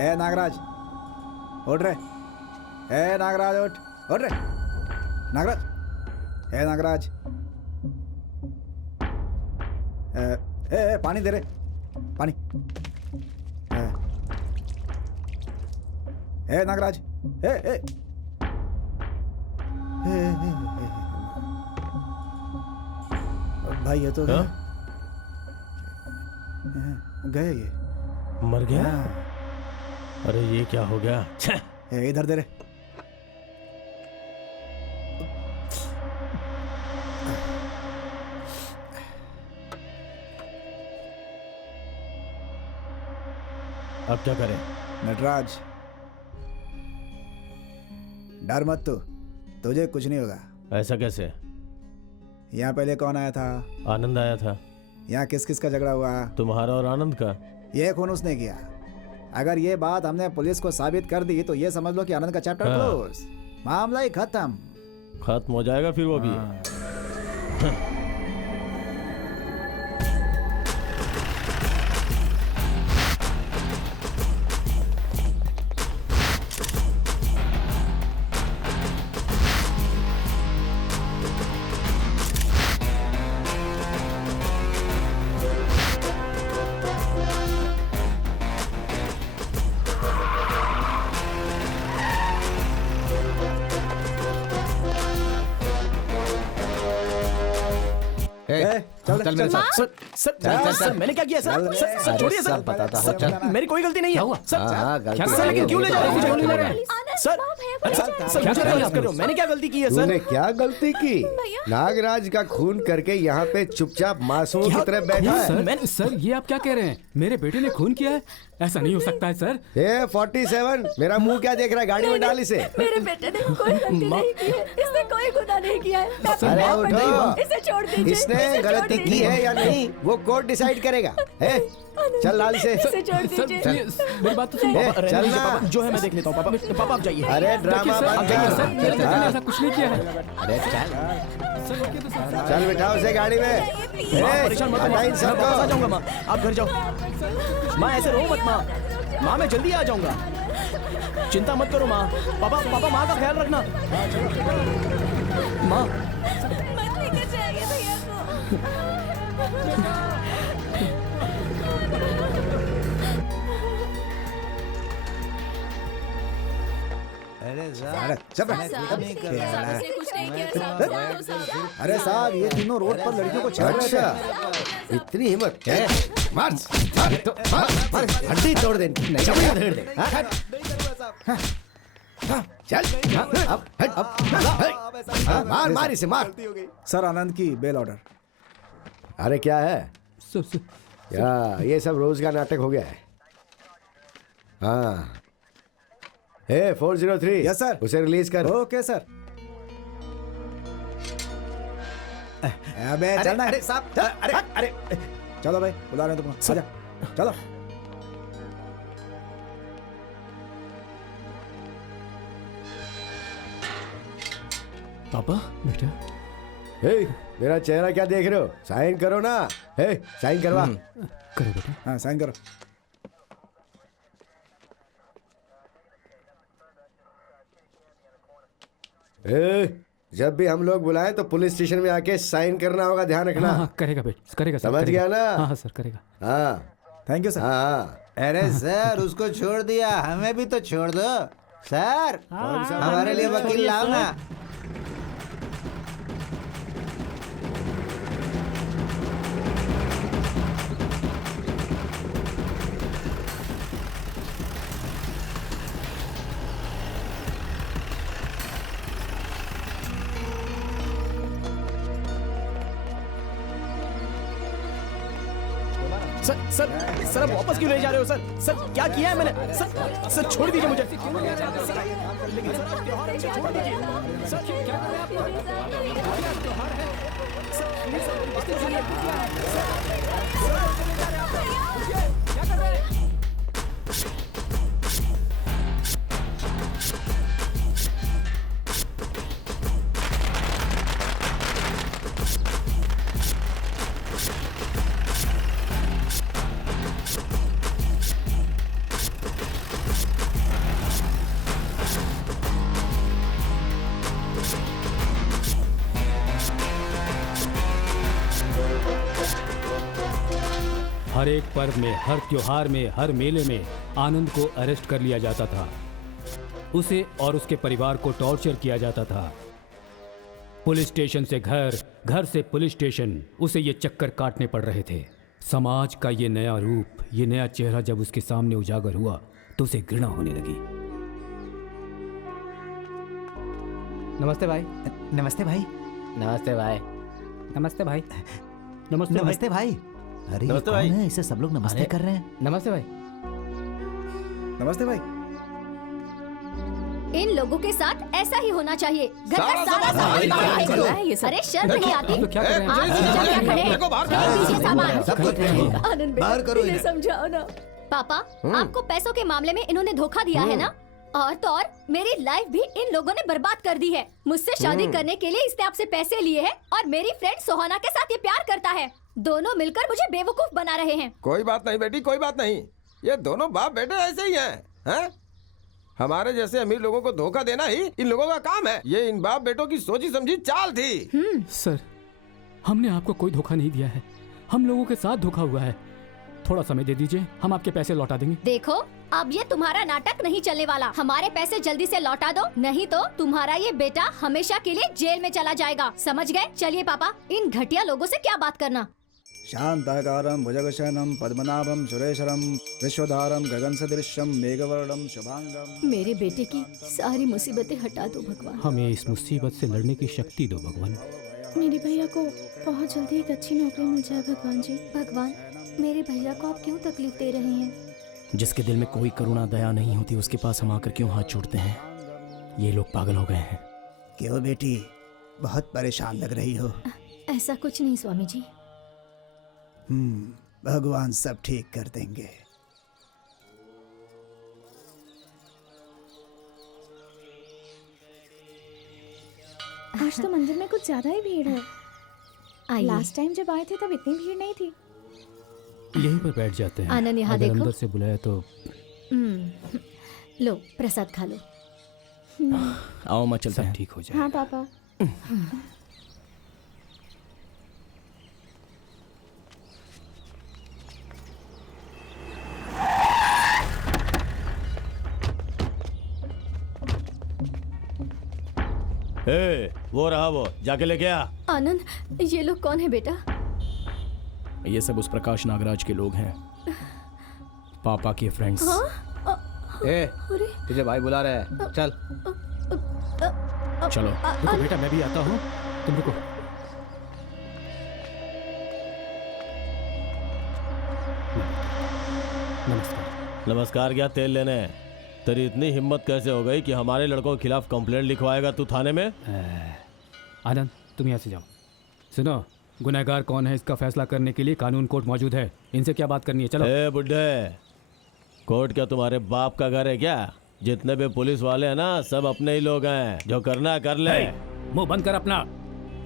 ए नागराज उठ रे, ए नागराज उठ रे, नागराज, ए नागराज, ए पानी दे रे, पानी। ए नागराज, ए भाई ये तो गए, ये मर गया। अरे ये क्या हो गया? इधर दे रे। अब क्या करें? नटराज डर मत, तुझे कुछ नहीं होगा। ऐसा कैसे? यहाँ पहले कौन आया था? आनंद आया था। यहाँ किस किस का झगड़ा हुआ? तुम्हारा और आनंद का। ये खून उसने किया। अगर ये बात हमने पुलिस को साबित कर दी तो ये समझ लो कि आनंद का चैप्टर क्लोज, मामला ही खत्म हो जाएगा फिर वो भी। चल मेरे साथ। सर मैंने क्या किया सर? सर छोड़िए सर, बताता हूँ। चल मेरी कोई गलती नहीं है सर। लेकिन क्यों ले जा रहे हैं? सर क्या कर रहे हो? मैंने क्या गलती की है सर? तूने क्या गलती की? नागराज का खून करके यहाँ पे चुपचाप मासूम की तरह बैठा है। सर ये आप क्या कह रहे हैं? मेरे बेटे ने खून किया है? ऐसा नहीं हो सकता है सर। 47 मेरा मुंह क्या देख रहा है? गाड़ी में डाल इसे। मेरे बेटे ने कोई गलती नहीं की है, इसने कोई गुनाह नहीं किया है। अरे उठो, इसे छोड़ दीजिए। इसने गलती की है या नहीं वो कोर्ट डिसाइड करेगा। चल लाल से। इसे छोड़ दीजिए। मेरी बात तो सुनो। चल ना, जो है मैं देख लेता हूँ। पापा आप जाइए। अरे ड्रामा बंद सर, मेरे बेटे ने कर। ऐसा कुछ नहीं किया है। अरे चल बिठाओ उसे गाड़ी में। परेशान मत हटा इन मैं सबको। वापस आ जाऊंगा माँ, आप घर जाओ। माँ ऐसे रो मत माँ, मैं जल्दी आ जाऊंगा। चिंता मत करो माँ। पापा माँ का ख्याल रखना। माँ अरे साहब ये तीनों रोड पर लड़कियों को छेड़ रहे थे। इतनी हिम्मत है? मार मार मार, हड्डी तोड़ दे, चमड़ा धेड़ दे। चल अब मार मार इसे मार। सर आनंद की बेल ऑर्डर। अरे क्या है या ये सब रोज का नाटक हो गया है। हाँ 403 यस सर, उसे रिलीज कर। Okay sir. अबे चलना। अरे साहब, अरे अरे चलो भाई, बुला रहे हैं तुमको, आजा चलो। पापा बेटा। हे मेरा चेहरा क्या देख रहे हो? साइन करो ना। हे साइन करवा। करो बेटा। हाँ साइन करो। जब भी हम लोग बुलाएं तो पुलिस स्टेशन में आके साइन करना होगा, ध्यान रखना। हाँ, करेगा बेटा, करेगा सर, समझ गया ना? हाँ सर करेगा। हाँ थैंक यू सर। हाँ अरे सर उसको छोड़ दिया, हमें भी तो छोड़ दो सर। हमारे लिए वकील लाओ ना। सर सर सर आप वापस क्यों ले जा रहे हो सर? सर क्या किया है मैंने? सर सर छोड़ दीजिए मुझे। हर एक पर्व में, हर त्योहार में, हर मेले में आनंद को अरेस्ट कर लिया जाता था। उसे और उसके परिवार को टॉर्चर किया जाता था। पुलिस स्टेशन से घर, घर से पुलिस स्टेशन, उसे ये चक्कर काटने पड़ रहे थे। समाज का ये नया रूप, ये नया चेहरा जब उसके सामने उजागर हुआ तो उसे घृणा होने लगी। नमस्ते भाई। नमस्ते भाई। नमस्ते भाई। नमस्ते भाई। नमस्ते भाई। अरे ये नमस्ते कौन भाई। है? इसे सब लोग नमस्ते कर रहे हैं। नमस्ते भाई। नमस्ते भाई। इन लोगों के साथ ऐसा ही होना चाहिए। घर का सारा सामान बाहर फेंक दो। अरे शर्म नहीं आती? आप क्या खड़े हैं? फेंक दीजिए सामान। आनंद बेटा, इन्हें समझाओ ना। पापा, आपको पैसों के मामले में इन्होंने धोखा दिया है ना? और तो और मेरी लाइफ भी इन लोगों ने बर्बाद कर दी है। मुझसे शादी करने के लिए इसने आपसे पैसे लिए हैं और मेरी फ्रेंड सोहाना के साथ ये प्यार करता है। दोनों मिलकर मुझे बेवकूफ बना रहे हैं। कोई बात नहीं बेटी, कोई बात नहीं। ये दोनों बाप बेटे ऐसे ही हैं। हमारे जैसे अमीर लोगों को धोखा देना ही इन लोगों का काम है। ये इन बाप बेटों की सोची समझी चाल थी। सर हमने आपको कोई धोखा नहीं दिया है, हम लोगों के साथ धोखा हुआ है। थोड़ा समय दे दीजिए, हम आपके पैसे लौटा देंगे। देखो अब ये तुम्हारा नाटक नहीं चलने वाला। हमारे पैसे जल्दी से लौटा दो, नहीं तो तुम्हारा ये बेटा हमेशा के लिए जेल में चला जाएगा। समझ गए? चलिए पापा, इन घटिया लोगों से क्या बात करना। शांताकारं भुजगशयनं पद्मनाभं सुरेशरं विश्वधारं गगनसदृशं मेघवर्णं शुभांगं। मेरे बेटे की सारी मुसीबतें हटा दो भगवान। हमें इस मुसीबत से लड़ने की शक्ति दो भगवान। मेरे भैया को बहुत जल्दी एक अच्छी नौकरी मिल जाए भगवान जी। भगवान, मेरे भैया को आप क्यों तकलीफ दे रहे हैं? जिसके दिल में कोई करुणा दया नहीं होती उसके पास हम आकर क्यों हाथ जोड़ते हैं? ये लोग पागल हो गए हैं। क्यों बेटी, बहुत परेशान लग रही हो? ऐसा कुछ नहीं स्वामी जी। भगवान सब ठीक कर देंगे। आज तो मंदिर में कुछ ज्यादा ही भीड़ है। आइए। लास्ट टाइम जब आए थे तब इतनी भीड़ नहीं थी। यहीं पर बैठ जाते हैं। आनंद, यहाँ अगर देखो। अंदर से बुलाया तो। लो प्रसाद खा लो। आओ माँ चलते हैं। सब ठीक हो जाए। हाँ पापा। वो रहा, वो जाके लेके आ। आनंद, ये लोग कौन है बेटा? ये सब उस प्रकाश नागराज के लोग हैं, पापा के फ्रेंड्स। ए, तुझे भाई बुला रहा है, चल। चलो। रुको बेटा, मैं भी आता हूँ, तुम रुको। नमस्कार। नमस्कार क्या तेल लेने? तेरी इतनी हिम्मत कैसे हो गई कि हमारे लड़कों के खिलाफ कंप्लेंट लिखवाएगा तू थाने में? आनंद, तुम यहाँ से जाओ। सुनो, गुनहगार कौन है इसका फैसला करने के लिए कानून कोर्ट मौजूद है। इनसे क्या बात करनी है, चलो। ए बुड्ढे, कोर्ट क्या तुम्हारे बाप का घर है क्या? जितने भी पुलिस वाले हैं ना, सब अपने ही लोग हैं, जो करना कर ले। मुंह बंद कर अपना।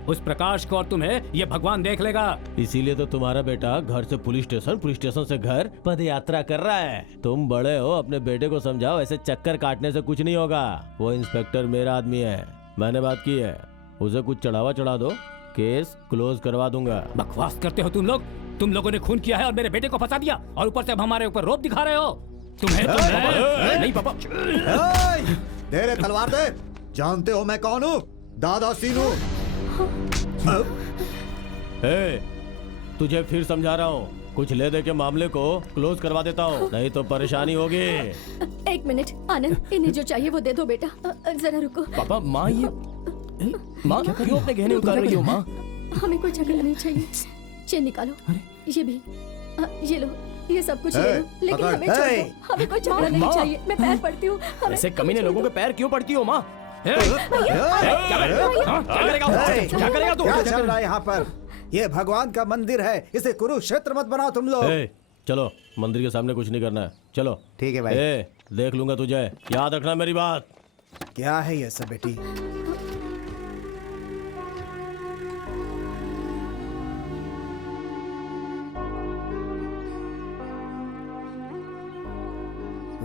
उस प्रकाश को और तुम्हें ये भगवान देख लेगा। इसीलिए तो तुम्हारा बेटा घर से पुलिस स्टेशन से घर पद यात्रा कर रहा है। तुम बड़े हो, अपने बेटे को समझाओ, ऐसे चक्कर काटने से कुछ नहीं होगा। वो इंस्पेक्टर मेरा आदमी है, मैंने बात की है, उसे कुछ चढ़ावा चढ़ा दो, केस क्लोज करवा दूंगा। बकवास करते हो तुम लोग। तुम लोगों ने खून किया है और मेरे बेटे को फंसा दिया, और ऊपर से अब हमारे ऊपर रोप दिखा रहे हो। तुम्हें नहीं पापा। दे रे तलवार दे। जानते हो मैं कौन हूँ? दादा सीनू। तुझे फिर समझा रहा हूँ, कुछ ले दे के मामले को क्लोज करवा देता हूँ, नहीं तो परेशानी होगी। एक मिनट आनंद, इन्हें जो चाहिए वो दे दो बेटा। जरा रुको। पापा, माँ ये माँ क्यों अपने गहने उतार रही हो माँ? हमें कोई झगड़ा नहीं चाहिए। चेन निकालो। ये भी, ये लो, ये सब कुछ ले लो, लेकिन हमें छोड़ दो। हमें कोई झगड़ा नहीं चाहिए। मैं पैर पड़ती हूँ। ऐसे कमीने लोगों के पैर क्यों पड़ती हो माँ? क्या चल रहा है यहाँ पर? ये भगवान का मंदिर है, इसे कुरुक्षेत्र मत बनाओ तुम लोग। चलो, मंदिर के सामने कुछ नहीं करना है, चलो। ठीक है भाई। देख लूंगा तुझे, याद रखना मेरी बात। क्या है ये सब बेटी?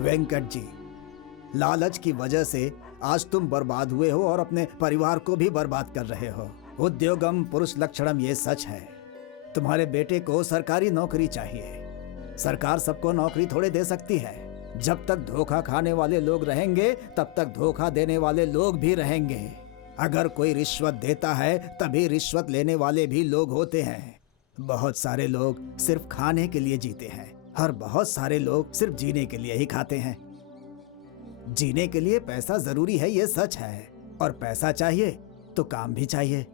वेंकट जी, लालच की वजह से आज तुम बर्बाद हुए हो और अपने परिवार को भी बर्बाद कर रहे हो। उद्योगम पुरुष लक्षणम, ये सच है। तुम्हारे बेटे को सरकारी नौकरी चाहिए। सरकार सबको नौकरी थोड़े दे सकती है। जब तक धोखा खाने वाले लोग रहेंगे, तब तक धोखा देने वाले लोग भी रहेंगे। अगर कोई रिश्वत देता है, तभी रिश्वत लेने वाले भी लोग होते हैं। बहुत सारे लोग सिर्फ खाने के लिए जीते हैं और बहुत सारे लोग सिर्फ जीने के लिए ही खाते हैं। जीने के लिए पैसा जरूरी है, ये सच है, और पैसा चाहिए तो काम भी चाहिए,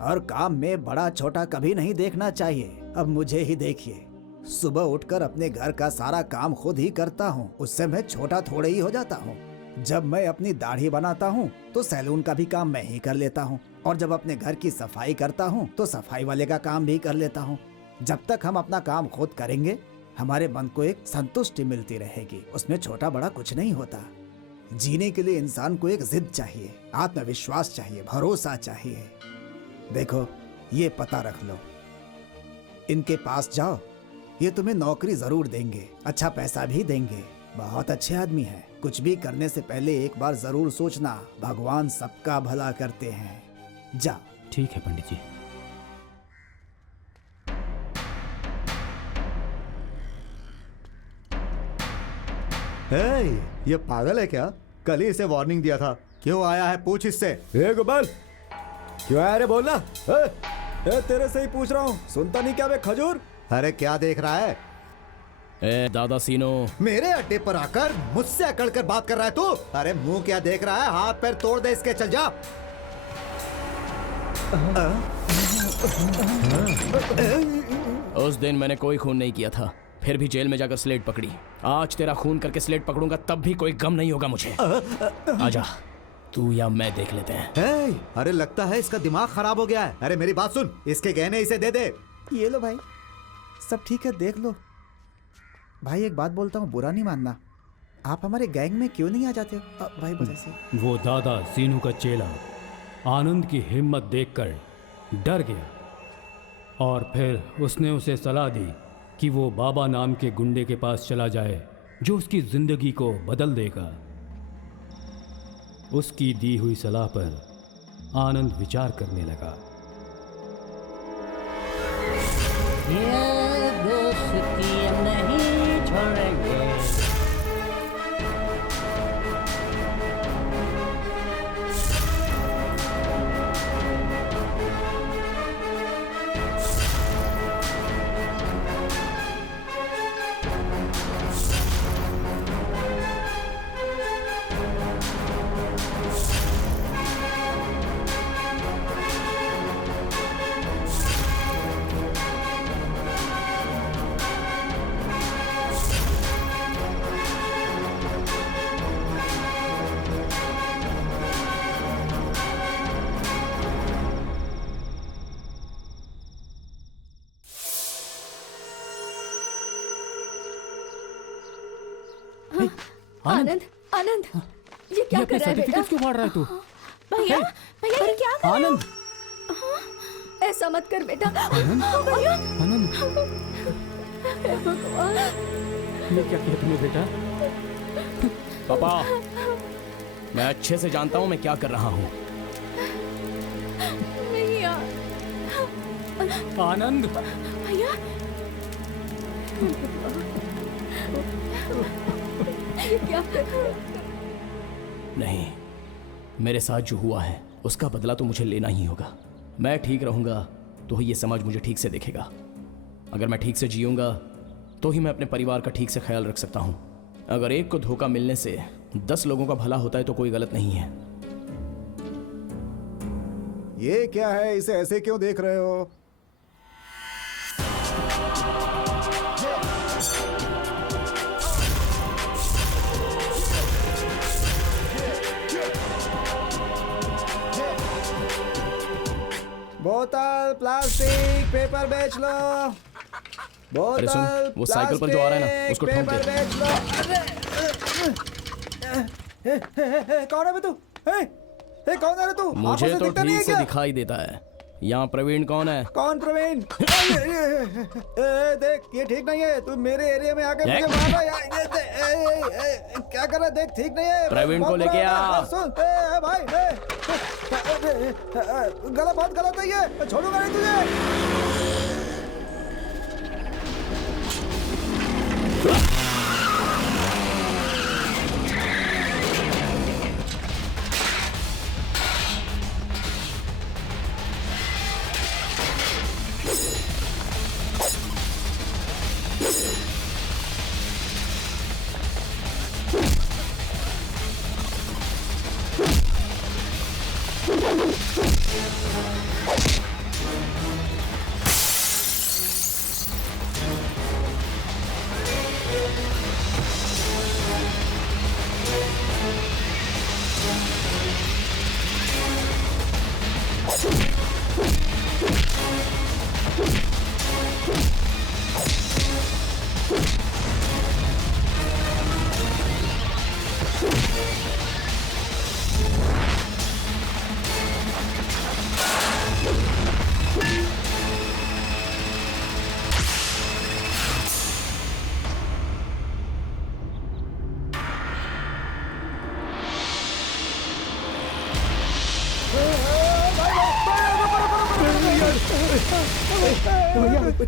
और काम में बड़ा छोटा कभी नहीं देखना चाहिए। अब मुझे ही देखिए, सुबह उठकर अपने घर का सारा काम खुद ही करता हूँ, उससे मैं छोटा थोड़े ही हो जाता हूँ। जब मैं अपनी दाढ़ी बनाता हूँ तो सैलून का भी काम मैं ही कर लेता हूँ, और जब अपने घर की सफाई करता हूँ तो सफाई वाले का काम भी कर लेता हूँ। जब तक हम अपना काम खुद करेंगे, हमारे मन को एक संतुष्टि मिलती रहेगी, उसमें छोटा बड़ा कुछ नहीं होता। जीने के लिए इंसान को एक जिद चाहिए, आत्मविश्वास चाहिए, भरोसा चाहिए। देखो, ये पता रख लो, इनके पास जाओ, ये तुम्हें नौकरी जरूर देंगे, अच्छा पैसा भी देंगे, बहुत अच्छे आदमी हैं। कुछ भी करने से पहले एक बार जरूर सोचना, भगवान सबका भला करते हैं। जाओ। ठीक है पंडित जी। ये पागल है क्या? कल ही इसे वार्निंग दिया था, क्यों आया है पूछ इससे। गोपाल, क्यों आया रे? बोलना। तेरे से ही पूछ रहा हूँ, सुनता नहीं क्या बे खजूर? अरे क्या देख रहा है? दादा सीनो, मेरे अड्डे पर आकर मुझसे अकड़ कर बात कर रहा है तू? अरे मुंह क्या देख रहा है, हाथ पैर तोड़ दे इसके, चल जा। उस दिन मैंने कोई खून नहीं किया था, फिर भी जेल में जाकर स्लेट पकड़ी। आज तेरा खून करके स्लेट पकड़ूंगा, तब भी कोई गम नहीं होगा मुझे। आजा, तू या मैं देख लेते हैं। अरे लगता है इसका दिमाग खराब हो गया है। अरे मेरी बात सुन, इसके गहने इसे दे दे। ये लो भाई, सब ठीक है, देख लो। भाई एक बात बोलता हूँ, बुरा नहीं मानना, आप हमारे गैंग में क्यों नहीं आ जाते हो? भाई बोले से। वो दादा सीनू का चेला आनंद की हिम्मत देखकर डर गया, और फिर उसने उसे सलाह दी कि वो बाबा नाम के गुंडे के पास चला जाए, जो उसकी जिंदगी को बदल देगा। उसकी दी हुई सलाह पर आनंद विचार करने लगा। ये दोस्ती नहीं छोड़ेंगे। आनंद आनंद, ये क्या ये कर अपने रहा है बेटा? सर्टिफिकेट्स क्यों फाड़ रहा है तू? भैया भैया ये क्या कर रहे हो? आनंद, ऐसा मत कर बेटा। भैया आनंद, ये क्या किया तुमने बेटा? पापा, मैं अच्छे से जानता हूं मैं क्या कर रहा हूं। भैया आनंद, भैया ये क्या कर रहा है? नहीं, मेरे साथ जो हुआ है उसका बदला तो मुझे लेना ही होगा। मैं ठीक रहूंगा तो ही ये समाज मुझे ठीक से देखेगा। अगर मैं ठीक से जीऊंगा तो ही मैं अपने परिवार का ठीक से ख्याल रख सकता हूं। अगर एक को धोखा मिलने से 10 लोगों का भला होता है तो कोई गलत नहीं है। ये क्या है, इसे ऐसे क्यों देख रहे हो? बोतल प्लास्टिक पेपर बेच लो। अरे सुन, बोतल वो साइकिल पर जो आ रहा है ना, उसको ठोक दे। पेपर बेच लो। कौन है बे तू? कौन है रे तू? आंखों मुझे से तो दिखता नहीं ठीक है से क्या? दिखाई देता है। यहाँ प्रवीण कौन है? कौन प्रवीण? देख ये ठीक नहीं है, तू मेरे एरिया में आके मुझे मार रहा है यार। क्या कर रहा है? देख ठीक नहीं है। प्रवीण को लेके आ। सुन भाई, गलत बहुत गलत है ये, छोड़ूंगा नहीं तुझे।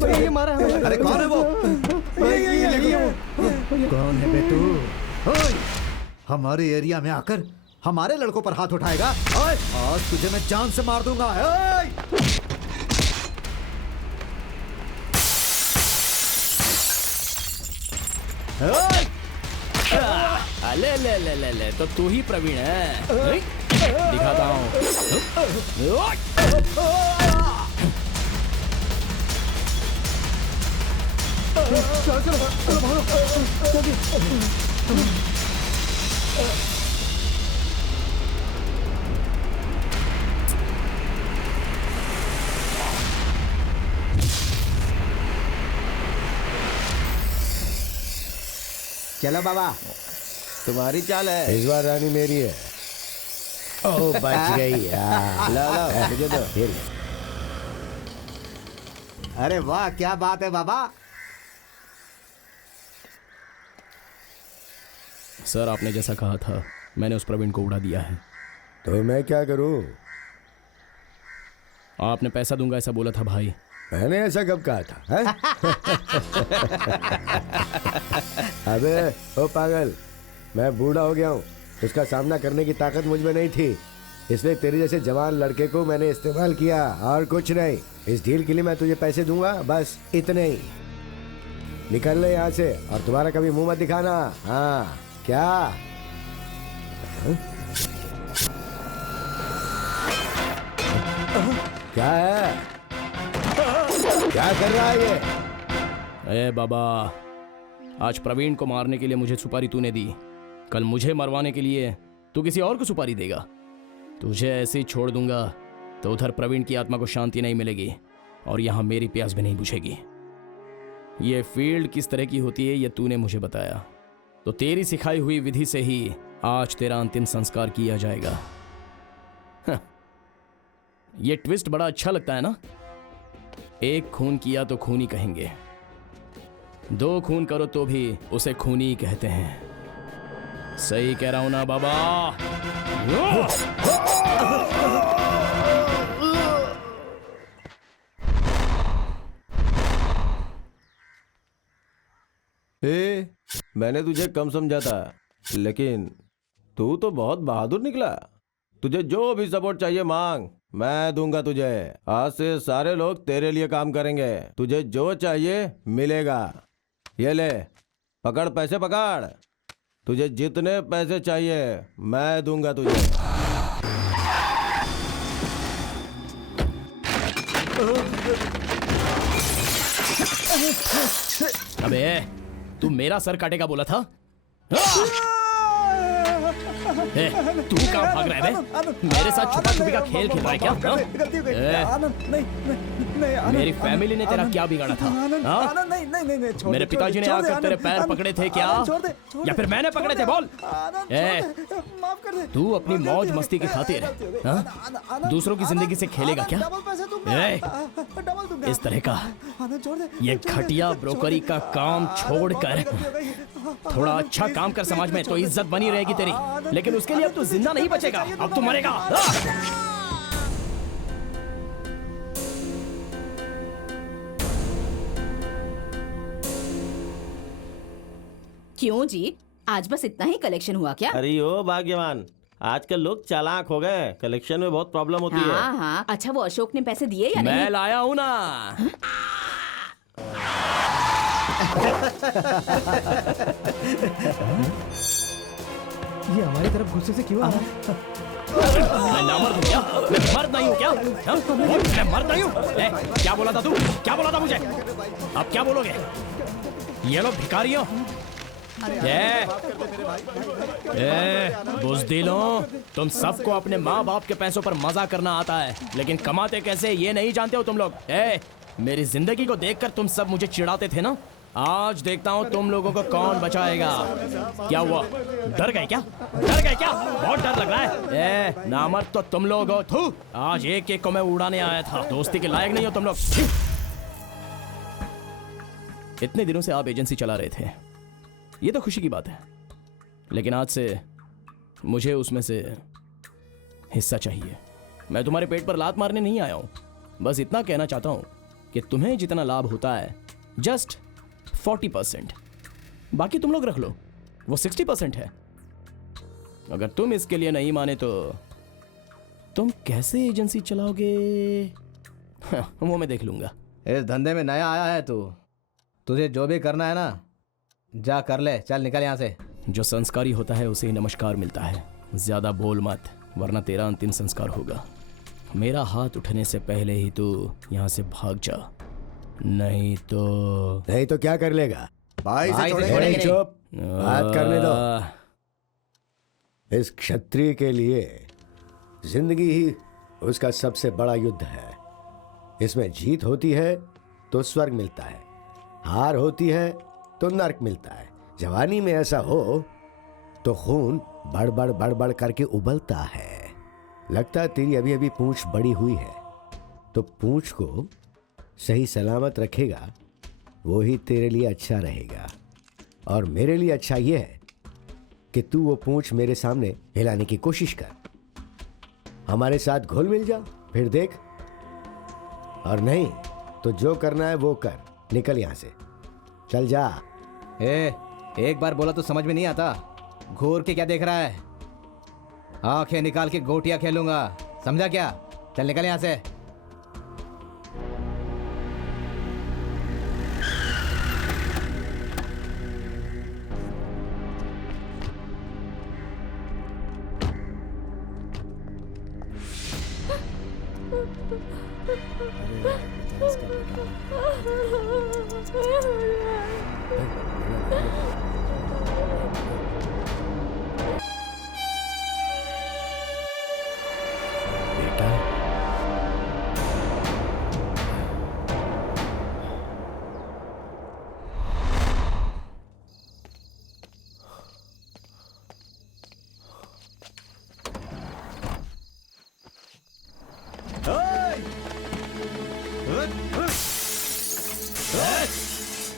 ये मारा है। अरे कौन है वो? कौन है बे तू? ओए, हमारे एरिया में आकर हमारे लड़कों पर हाथ उठाएगा? ओए, आज तुझे मैं जान से मार दूंगा। ओए! ओए! ले ले ले ले ले, तो तू ही प्रवीण है। दिखाता हूँ। चलो बाबा, तुम्हारी चाल है। इस बार रानी मेरी है। ओ बच गई। ला मुझे दो। ये ले। अरे वाह, क्या बात है बाबा। सर, आपने जैसा कहा था मैंने उस प्रवीण को उड़ा दिया है। तो मैं क्या करूं? आपने पैसा दूंगा ऐसा बोला था भाई। मैंने ऐसा कब कहा था? अबे ओ पागल, मैं बूढ़ा हो गया हूँ। उसका सामना करने की ताकत मुझ में नहीं थी, इसलिए तेरे जैसे जवान लड़के को मैंने इस्तेमाल किया और कुछ नहीं। इस डील के लिए मैं तुझे पैसे दूंगा, बस इतने ही। निकल ले यहाँ से और तुम्हारा कभी मुंह मत दिखाना। हाँ क्या? क्या है? क्या कर रहा है ये? ए बाबा, आज प्रवीण को मारने के लिए मुझे सुपारी तूने दी, कल मुझे मरवाने के लिए तू किसी और को सुपारी देगा। तुझे ऐसे ही छोड़ दूंगा तो उधर प्रवीण की आत्मा को शांति नहीं मिलेगी और यहाँ मेरी प्यास भी नहीं बुझेगी। ये फील्ड किस तरह की होती है ये तूने मुझे बताया, तो तेरी सिखाई हुई विधि से ही आज तेरा अंतिम संस्कार किया जाएगा। हाँ, ये ट्विस्ट बड़ा अच्छा लगता है ना? एक खून किया तो खूनी कहेंगे, 2 खून करो तो भी उसे खूनी कहते हैं। सही कह रहा हूं ना बाबा? मैंने तुझे कम समझा था, लेकिन तू तो बहुत बहादुर निकला। तुझे जो भी सपोर्ट चाहिए मांग, मैं दूंगा तुझे। आज से सारे लोग तेरे लिए काम करेंगे। तुझे जो चाहिए मिलेगा। ये ले, पकड़ पैसे पकड़। तुझे जितने पैसे चाहिए मैं दूंगा तुझे। अबे तू मेरा सर काटेगा बोला था? तू कहाँ भाग रहा है बे? मेरे साथ छुपा छुपी का खेल खेल रहा है क्या? मेरी फैमिली ने तेरा क्या बिगाड़ा था? मेरे पिताजी ने आकर तेरे पैर पकड़े थे क्या, या फिर मैंने पकड़े थे? बोल। तू अपनी मौज मस्ती की खातिर दूसरों की जिंदगी से खेलेगा क्या? इस तरह का ये घटिया ब्रोकरी का काम छोड़कर थोड़ा अच्छा काम कर समाज में, तो इज्जत बनी रहेगी तेरी। लेकिन उसके लिए अब तू जिंदा नहीं बचेगा, अब तू मरेगा। क्यों जी, आज बस इतना ही कलेक्शन हुआ क्या? अरे ओ भाग्यवान, आजकल लोग चालाक हो गए, कलेक्शन में बहुत प्रॉब्लम होती है। हाँ हाँ, अच्छा वो अशोक ने पैसे दिए या नहीं? मैं लाया हूँ ना। ये हमारी तरफ गुस्से से क्यों आ रहा है? मैं नामर्द हूँ क्या? मैं मर्द नहीं हूँ क्या? मैं मर्द नहीं हूँ? क्या बोला था तू? क्या बोला था मुझे? अब क्या बोलोगे? ये लोग भिखारियों, बुज़दिलों, तुम सबको अपने माँ बाप के पैसों पर मजा करना आता है, लेकिन कमाते कैसे ये नहीं जानते हो तुम लोग। मेरी जिंदगी को देखकर तुम सब मुझे चिढ़ाते थे ना, आज देखता हूँ तुम लोगों को कौन बचाएगा। क्या हुआ? डर गए क्या? डर गए क्या? बहुत डर लग रहा है। नामर्द तो तुम लोग हो। थू, आज एक एक को मैं उड़ाने आया था। दोस्ती के लायक नहीं हो तुम लोग। इतने दिनों से आप एजेंसी चला रहे थे, ये तो खुशी की बात है, लेकिन आज से मुझे उसमें से हिस्सा चाहिए। मैं तुम्हारे पेट पर लात मारने नहीं आया हूं, बस इतना कहना चाहता हूं कि तुम्हें जितना लाभ होता है जस्ट 40%, बाकी तुम लोग रख लो, वो 60% है। अगर तुम इसके लिए नहीं माने तो तुम कैसे एजेंसी चलाओगे वो मैं देख लूंगा। इस धंधे में नया आया है तू, तुझे जो भी करना है ना जा कर ले, चल निकल यहाँ से। जो संस्कारी होता है उसे ही नमस्कार मिलता है। ज्यादा बोल मत, वरना तेरा अंतिम संस्कार होगा। मेरा हाथ उठने से पहले ही तू यहाँ से भाग जा, नहीं तो क्या कर लेगा? भाई से छोड़ेंगे। चुप, बात करने दो। इस क्षत्रिय के लिए जिंदगी ही उसका सबसे बड़ा युद्ध है। इसमें जीत होती है तो स्वर्ग मिलता है, हार होती है तो नर्क मिलता है। जवानी में ऐसा हो तो खून बड़ करके उबलता है। लगता है तेरी अभी अभी पूंछ बड़ी हुई है, तो पूंछ को सही सलामत रखेगा, वो ही तेरे लिए अच्छा रहेगा। और मेरे लिए अच्छा यह है कि तू वो पूंछ मेरे सामने हिलाने की कोशिश कर। हमारे साथ घुल मिल जा, फिर देख। और नहीं तो जो करना है वो कर, निकल यहां से, चल जा। एक बार बोला तो समझ में नहीं आता, घूर के क्या देख रहा है? आंखें निकाल के गोटियां खेलूंगा, समझा क्या? चल निकल यहां से।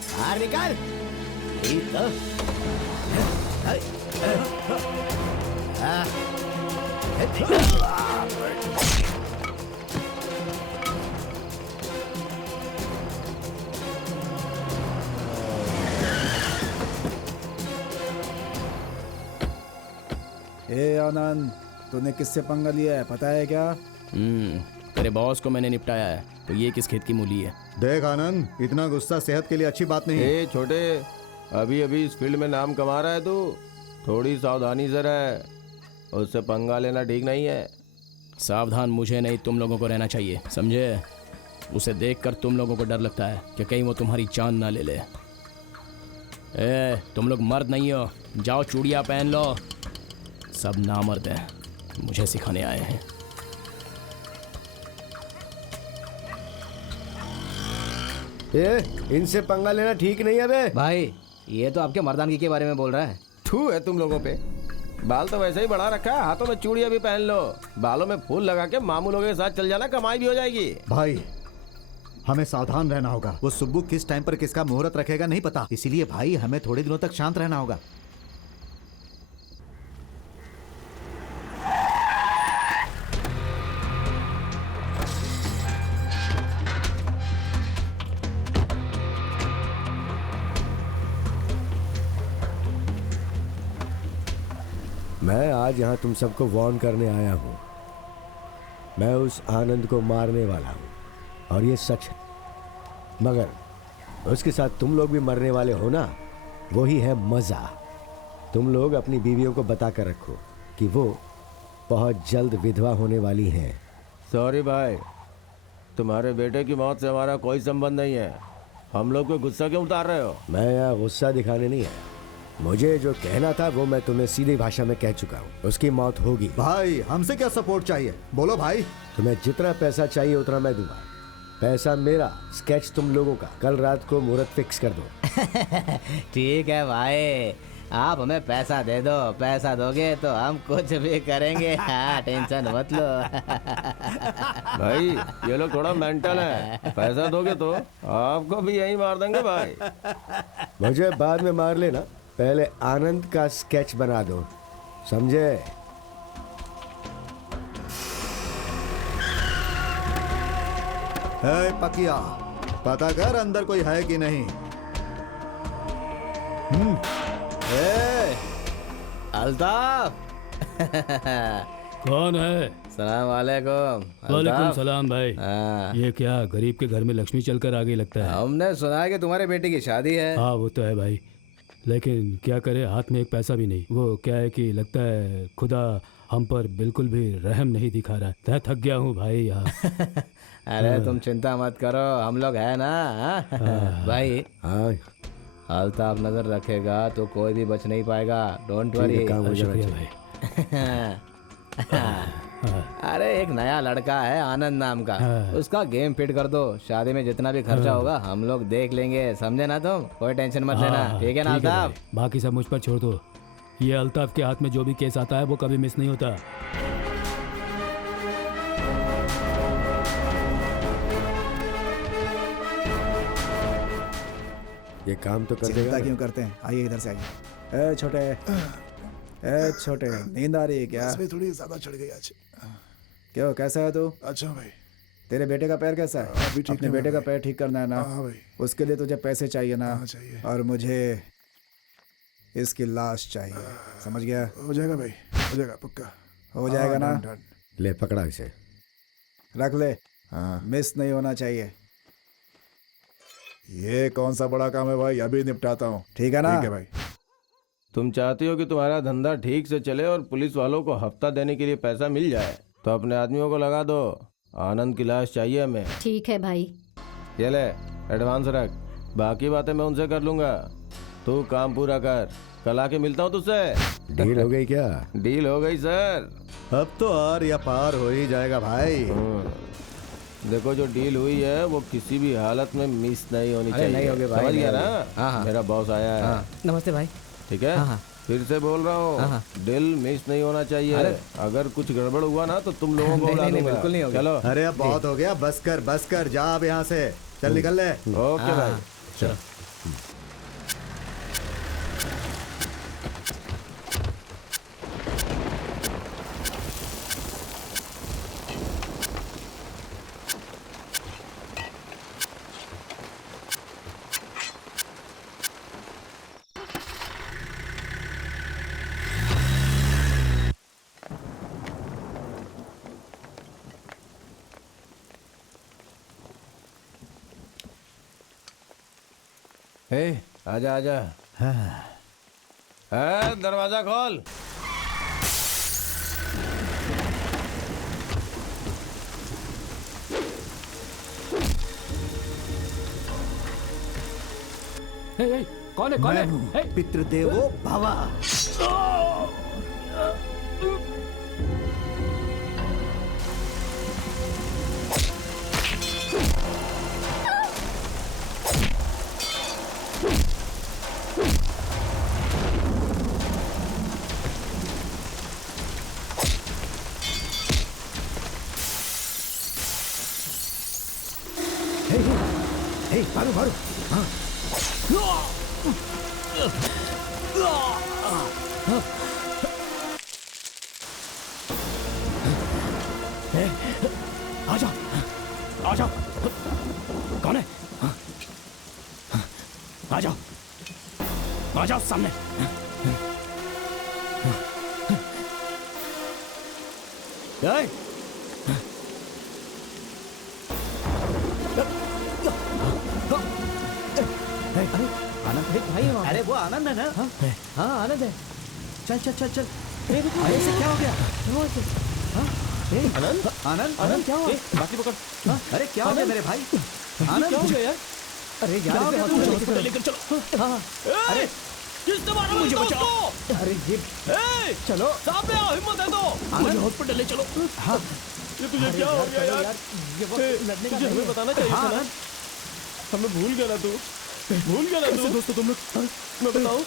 बाहर निकाल। यही तो। ए आनंद, तूने किससे पंगा लिया है पता है क्या? तेरे बॉस को मैंने निपटाया है, तो ये किस खेत की मूली है? देख आनंद, इतना गुस्सा सेहत के लिए अच्छी बात नहीं। ए छोटे, अभी अभी इस फील्ड में नाम कमा रहा है तू, थोड़ी सावधानी से रह, उससे पंगा लेना ठीक नहीं है। सावधान मुझे नहीं, तुम लोगों को रहना चाहिए, समझे? उसे देखकर तुम लोगों को डर लगता है कि कहीं वो तुम्हारी जान ना ले ले। ए, तुम लोग मर्द नहीं हो, जाओ चूड़ियाँ पहन लो। सब नामर्द हैं, मुझे सिखाने आए हैं। इनसे पंगा लेना ठीक नहीं है बे। भाई ये तो आपके मर्दानगी के बारे में बोल रहा है। थू है तुम लोगों पे। बाल तो वैसे ही बढ़ा रखा है, हाथों में चूड़ियां भी पहन लो, बालों में फूल लगा के मामू लोगों के साथ चल जाना, कमाई भी हो जाएगी। भाई हमें सावधान रहना होगा, वो सुब्बू किस टाइम पर किसका मुहूर्त रखेगा नहीं पता, इसीलिए भाई हमें थोड़े दिनों तक शांत रहना होगा। मैं आज यहाँ तुम सबको वार्न करने आया हूँ। मैं उस आनंद को मारने वाला हूँ और ये सच है, मगर उसके साथ तुम लोग भी मरने वाले हो ना, वही है मजा। तुम लोग अपनी बीवियों को बता कर रखो कि वो बहुत जल्द विधवा होने वाली हैं। सॉरी भाई, तुम्हारे बेटे की मौत से हमारा कोई संबंध नहीं है। हम लोग को गुस्सा क्यों उतार रहे हो? मैं यहाँ गुस्सा दिखाने नहीं आया, मुझे जो कहना था वो मैं तुम्हें सीधी भाषा में कह चुका हूँ। उसकी मौत होगी। भाई हमसे क्या सपोर्ट चाहिए, बोलो भाई। तुम्हें जितना पैसा चाहिए उतना मैं दूंगा। पैसा मेरा, स्केच तुम लोगों का। कल रात को मुहूर्त फिक्स कर दो। ठीक है भाई, आप हमें पैसा दे दो, पैसा दोगे तो हम कुछ भी करेंगे। हाँ, टेंशन मत लो। भाई ये लोग थोड़ा मेंटल है, पैसा दोगे तो आपको भी यही मार देंगे भाई। मुझे बाद में मार लेना, पहले आनंद का स्केच बना दो, समझे? पकिया, पता कर अंदर कोई है कि नहीं। अल्ताफ। कौन है? सलाम वालेकुम। वालेकुम सलाम भाई। हाँ। ये क्या गरीब के घर में लक्ष्मी चलकर आ गई लगता है। हमने सुना है कि तुम्हारे बेटे की शादी है। हाँ वो तो है भाई, लेकिन क्या करे, हाथ में एक पैसा भी नहीं। वो क्या है कि लगता है खुदा हम पर बिल्कुल भी रहम नहीं दिखा रहा है। मैं थक गया हूँ भाई यहाँ। अरे तुम चिंता मत करो, हम लोग है ना। भाई अल्ताफ नजर रखेगा तो कोई भी बच नहीं पाएगा। Don't worry. शुक्रिया भाई। अरे एक नया लड़का है आनंद नाम का, उसका गेम फिट कर दो। शादी में जितना भी खर्चा होगा हम लोग देख लेंगे, समझे ना तुम? कोई टेंशन मत लेना, ठीक है ना अल्ताफ? बाकी सब मुझ पर छोड़ दो। ये अल्ताफ के हाथ में जो भी केस आता है वो कभी मिस नहीं होता। ये काम तो कर देगा। चिंता क्यों करते हैं, आइए इधर से आइए। ए छोटे, ए छोटे, नींद आ रही है क्या? थोड़ी ज्यादा चढ़ गई आज। क्यों, कैसा है तू? अच्छा भाई। तेरे बेटे का पैर कैसा है? अभी ठीक अपने है बेटे का भाई। पैर ठीक करना है ना? हाँ भाई। उसके लिए तुझे पैसे चाहिए ना? हाँ, चाहिए। और मुझे इसकी लाश चाहिए, समझ गया? हो जाएगा भाई, हो जाएगा पक्का। हो जाएगा ना? डन। ले पकड़ा इसे, रख ले। हाँ, मिस नहीं होना चाहिए। ये कौन सा बड़ा काम है भाई, अभी निपटाता हूँ। ठीक है ना? ठीक है भाई। तुम चाहती हो कि तुम्हारा धंधा ठीक से चले और पुलिस वालों को हफ्ता देने के लिए पैसा मिल जाए, तो अपने आदमियों को लगा दो। आनंद की लाश चाहिए हमें। ठीक है भाई। ये ले एडवांस रख, बाकी बातें मैं उनसे कर लूंगा। तू काम पूरा कर, कल आके मिलता हूँ तुझसे। डील हो गई क्या? डील हो गई सर। अब तो आर या पार हो ही जाएगा भाई। देखो जो डील हुई है वो किसी भी हालत में मिस नहीं होनी चाहिए। नहीं होगी भाई, समझ गया नहीं ना? होगी। हाँ, हाँ। मेरा बॉस आया है। नमस्ते भाई। ठीक है। हाँ, हाँ। फिर से बोल रहा हूँ, दिल मिस नहीं होना चाहिए। अगर कुछ गड़बड़ हुआ ना तो तुम लोगों को उड़ा दूंगा। बिल्कुल नहीं होगा। चलो। अरे अब बहुत हो गया, बस कर जा अब यहाँ से, चल निकल ले। ओके भाई, चलो। आजा आजा। दरवाजा खोल। कौन है? मैं हूँ पितृदेवो भव। मारो मारो। आजा आजा। कौन है? आजा आजा सामने। आनंद भाई, अरे वो आनंद है ना? हाँ आनंद है। चल चल चल चल। अरे से क्या हो गया? आनंद आनंद आनंद क्या हुआ? बाकी पकड़। अरे क्या हो गया मेरे भाई? आनंद क्या हो गया यार? अरे यार इसे हॉस्पिटल लेकर चलो। अरे किसने मारा मुझे? बचाओ। अरे ये चलो सामने आओ, हिम्मत है तो मुझे हॉस्पिटल ले चलो। हाँ ये तुझे क्या हो गया यार? तुझे हमें बताना चाहिए था ना। हमें भूल गया ना तू। भूल गया ना तू। दोस्तों तुम लोग, मैं बताऊं?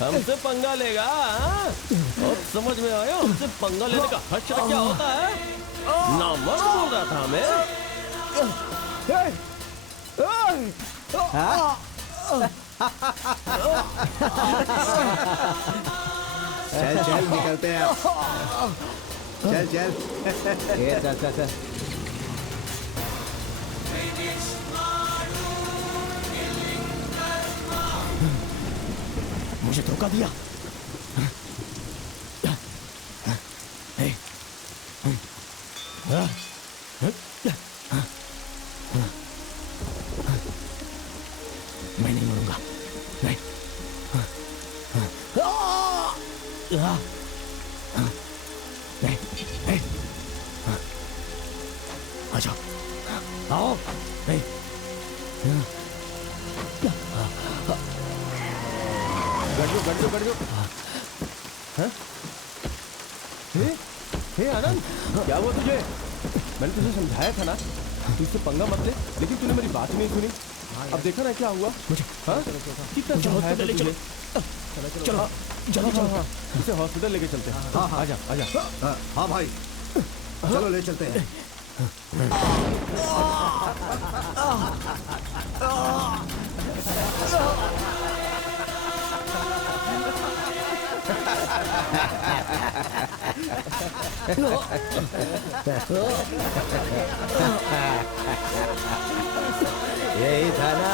हमसे पंगा लेगा? अब समझ में आया हमसे पंगा लेने का हश्र क्या होता है? नामर्द बोल रहा था हमें। चल चल निकलते हैं अब। चल चल। चल चल चल। मुझे धोखा दिया। मैं नहीं मरूंगा। नहीं। नहीं। आ जाओ। आओ। नहीं। गड़ जो। हे आनंद, क्या हुआ तुझे? मैंने तुझे समझाया था ना तुझसे पंगा मत ले, लेकिन तूने मेरी बात नहीं सुनी। अब देखा ना क्या हुआ मुझे। हाँ? कितना समझाया था तुझे। चलो हाँ, इसे हॉस्पिटल लेके चलते हैं। हाँ आजा आजा। हाँ भाई चलो ले चलते हैं। यही था ना।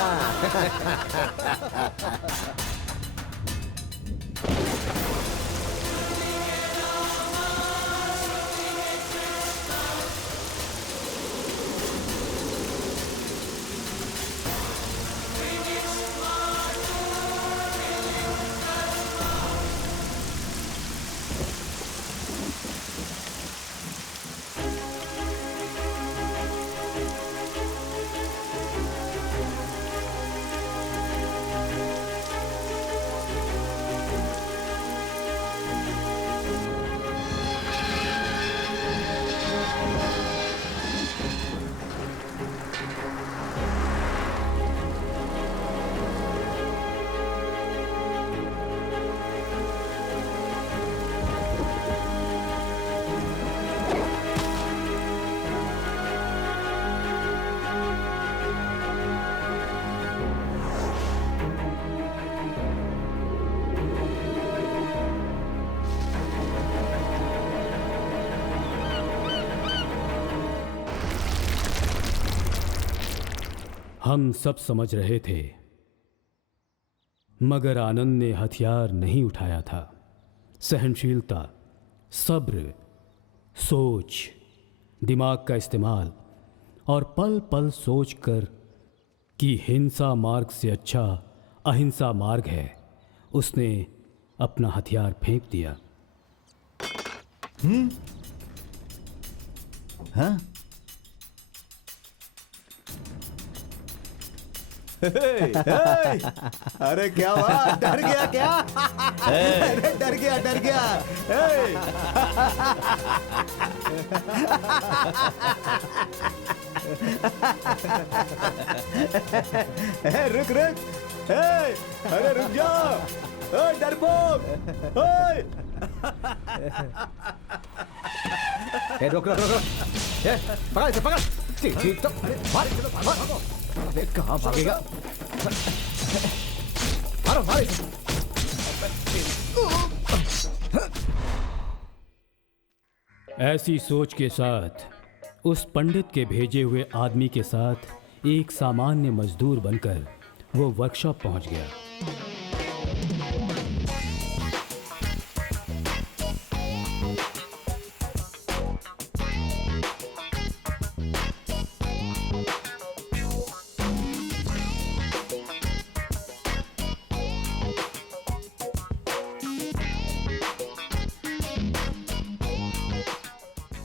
हम सब समझ रहे थे, मगर आनंद ने हथियार नहीं उठाया था। सहनशीलता, सब्र, सोच, दिमाग का इस्तेमाल और पल पल सोच कर कि हिंसा मार्ग से अच्छा अहिंसा मार्ग है, उसने अपना हथियार फेंक दिया। हाँ? अरे क्या बात, डर गया क्या? अरे डर गया। रुक। अरे रुक जाओ, डरपोक। रोक। पकड़ इसे, पकड़। ठीक तो भागो। अरे कहाँ भागेगा? मारो इसे। ऐसी सोच के साथ उस पंडित के भेजे हुए आदमी के साथ एक सामान्य मजदूर बनकर वो वर्कशॉप पहुंच गया।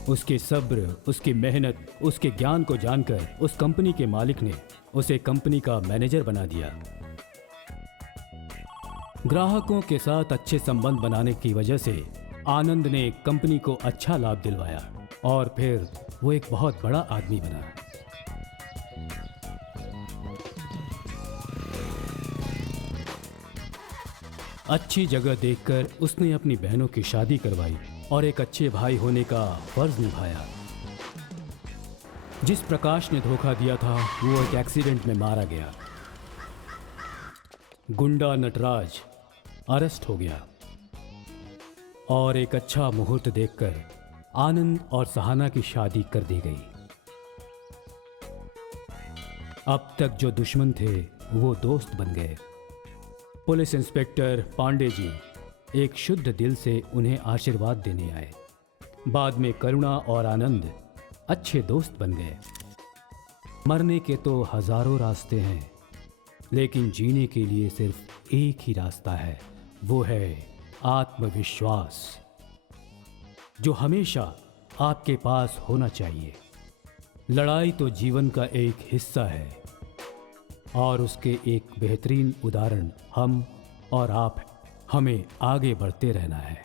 उसके सब्र, उसकी मेहनत, उसके ज्ञान को जानकर उस कंपनी के मालिक ने उसे कंपनी का मैनेजर बना दिया। ग्राहकों के साथ अच्छे संबंध बनाने की वजह से आनंद ने कंपनी को अच्छा लाभ दिलवाया और फिर वो एक बहुत बड़ा आदमी बना। अच्छी जगह देखकर उसने अपनी बहनों की शादी करवाई और एक अच्छे भाई होने का फर्ज निभाया। जिस प्रकाश ने धोखा दिया था वो एक एक्सीडेंट में मारा गया। गुंडा नटराज अरेस्ट हो गया और एक अच्छा मुहूर्त देखकर आनंद और सहाना की शादी कर दी गई। अब तक जो दुश्मन थे वो दोस्त बन गए। पुलिस इंस्पेक्टर पांडे जी एक शुद्ध दिल से उन्हें आशीर्वाद देने आए। बाद में करुणा और आनंद अच्छे दोस्त बन गए। मरने के तो हजारों रास्ते हैं, लेकिन जीने के लिए सिर्फ एक ही रास्ता है, वो है आत्मविश्वास, जो हमेशा आपके पास होना चाहिए। लड़ाई तो जीवन का एक हिस्सा है और उसके एक बेहतरीन उदाहरण हम और आप हैं। हमें आगे बढ़ते रहना है।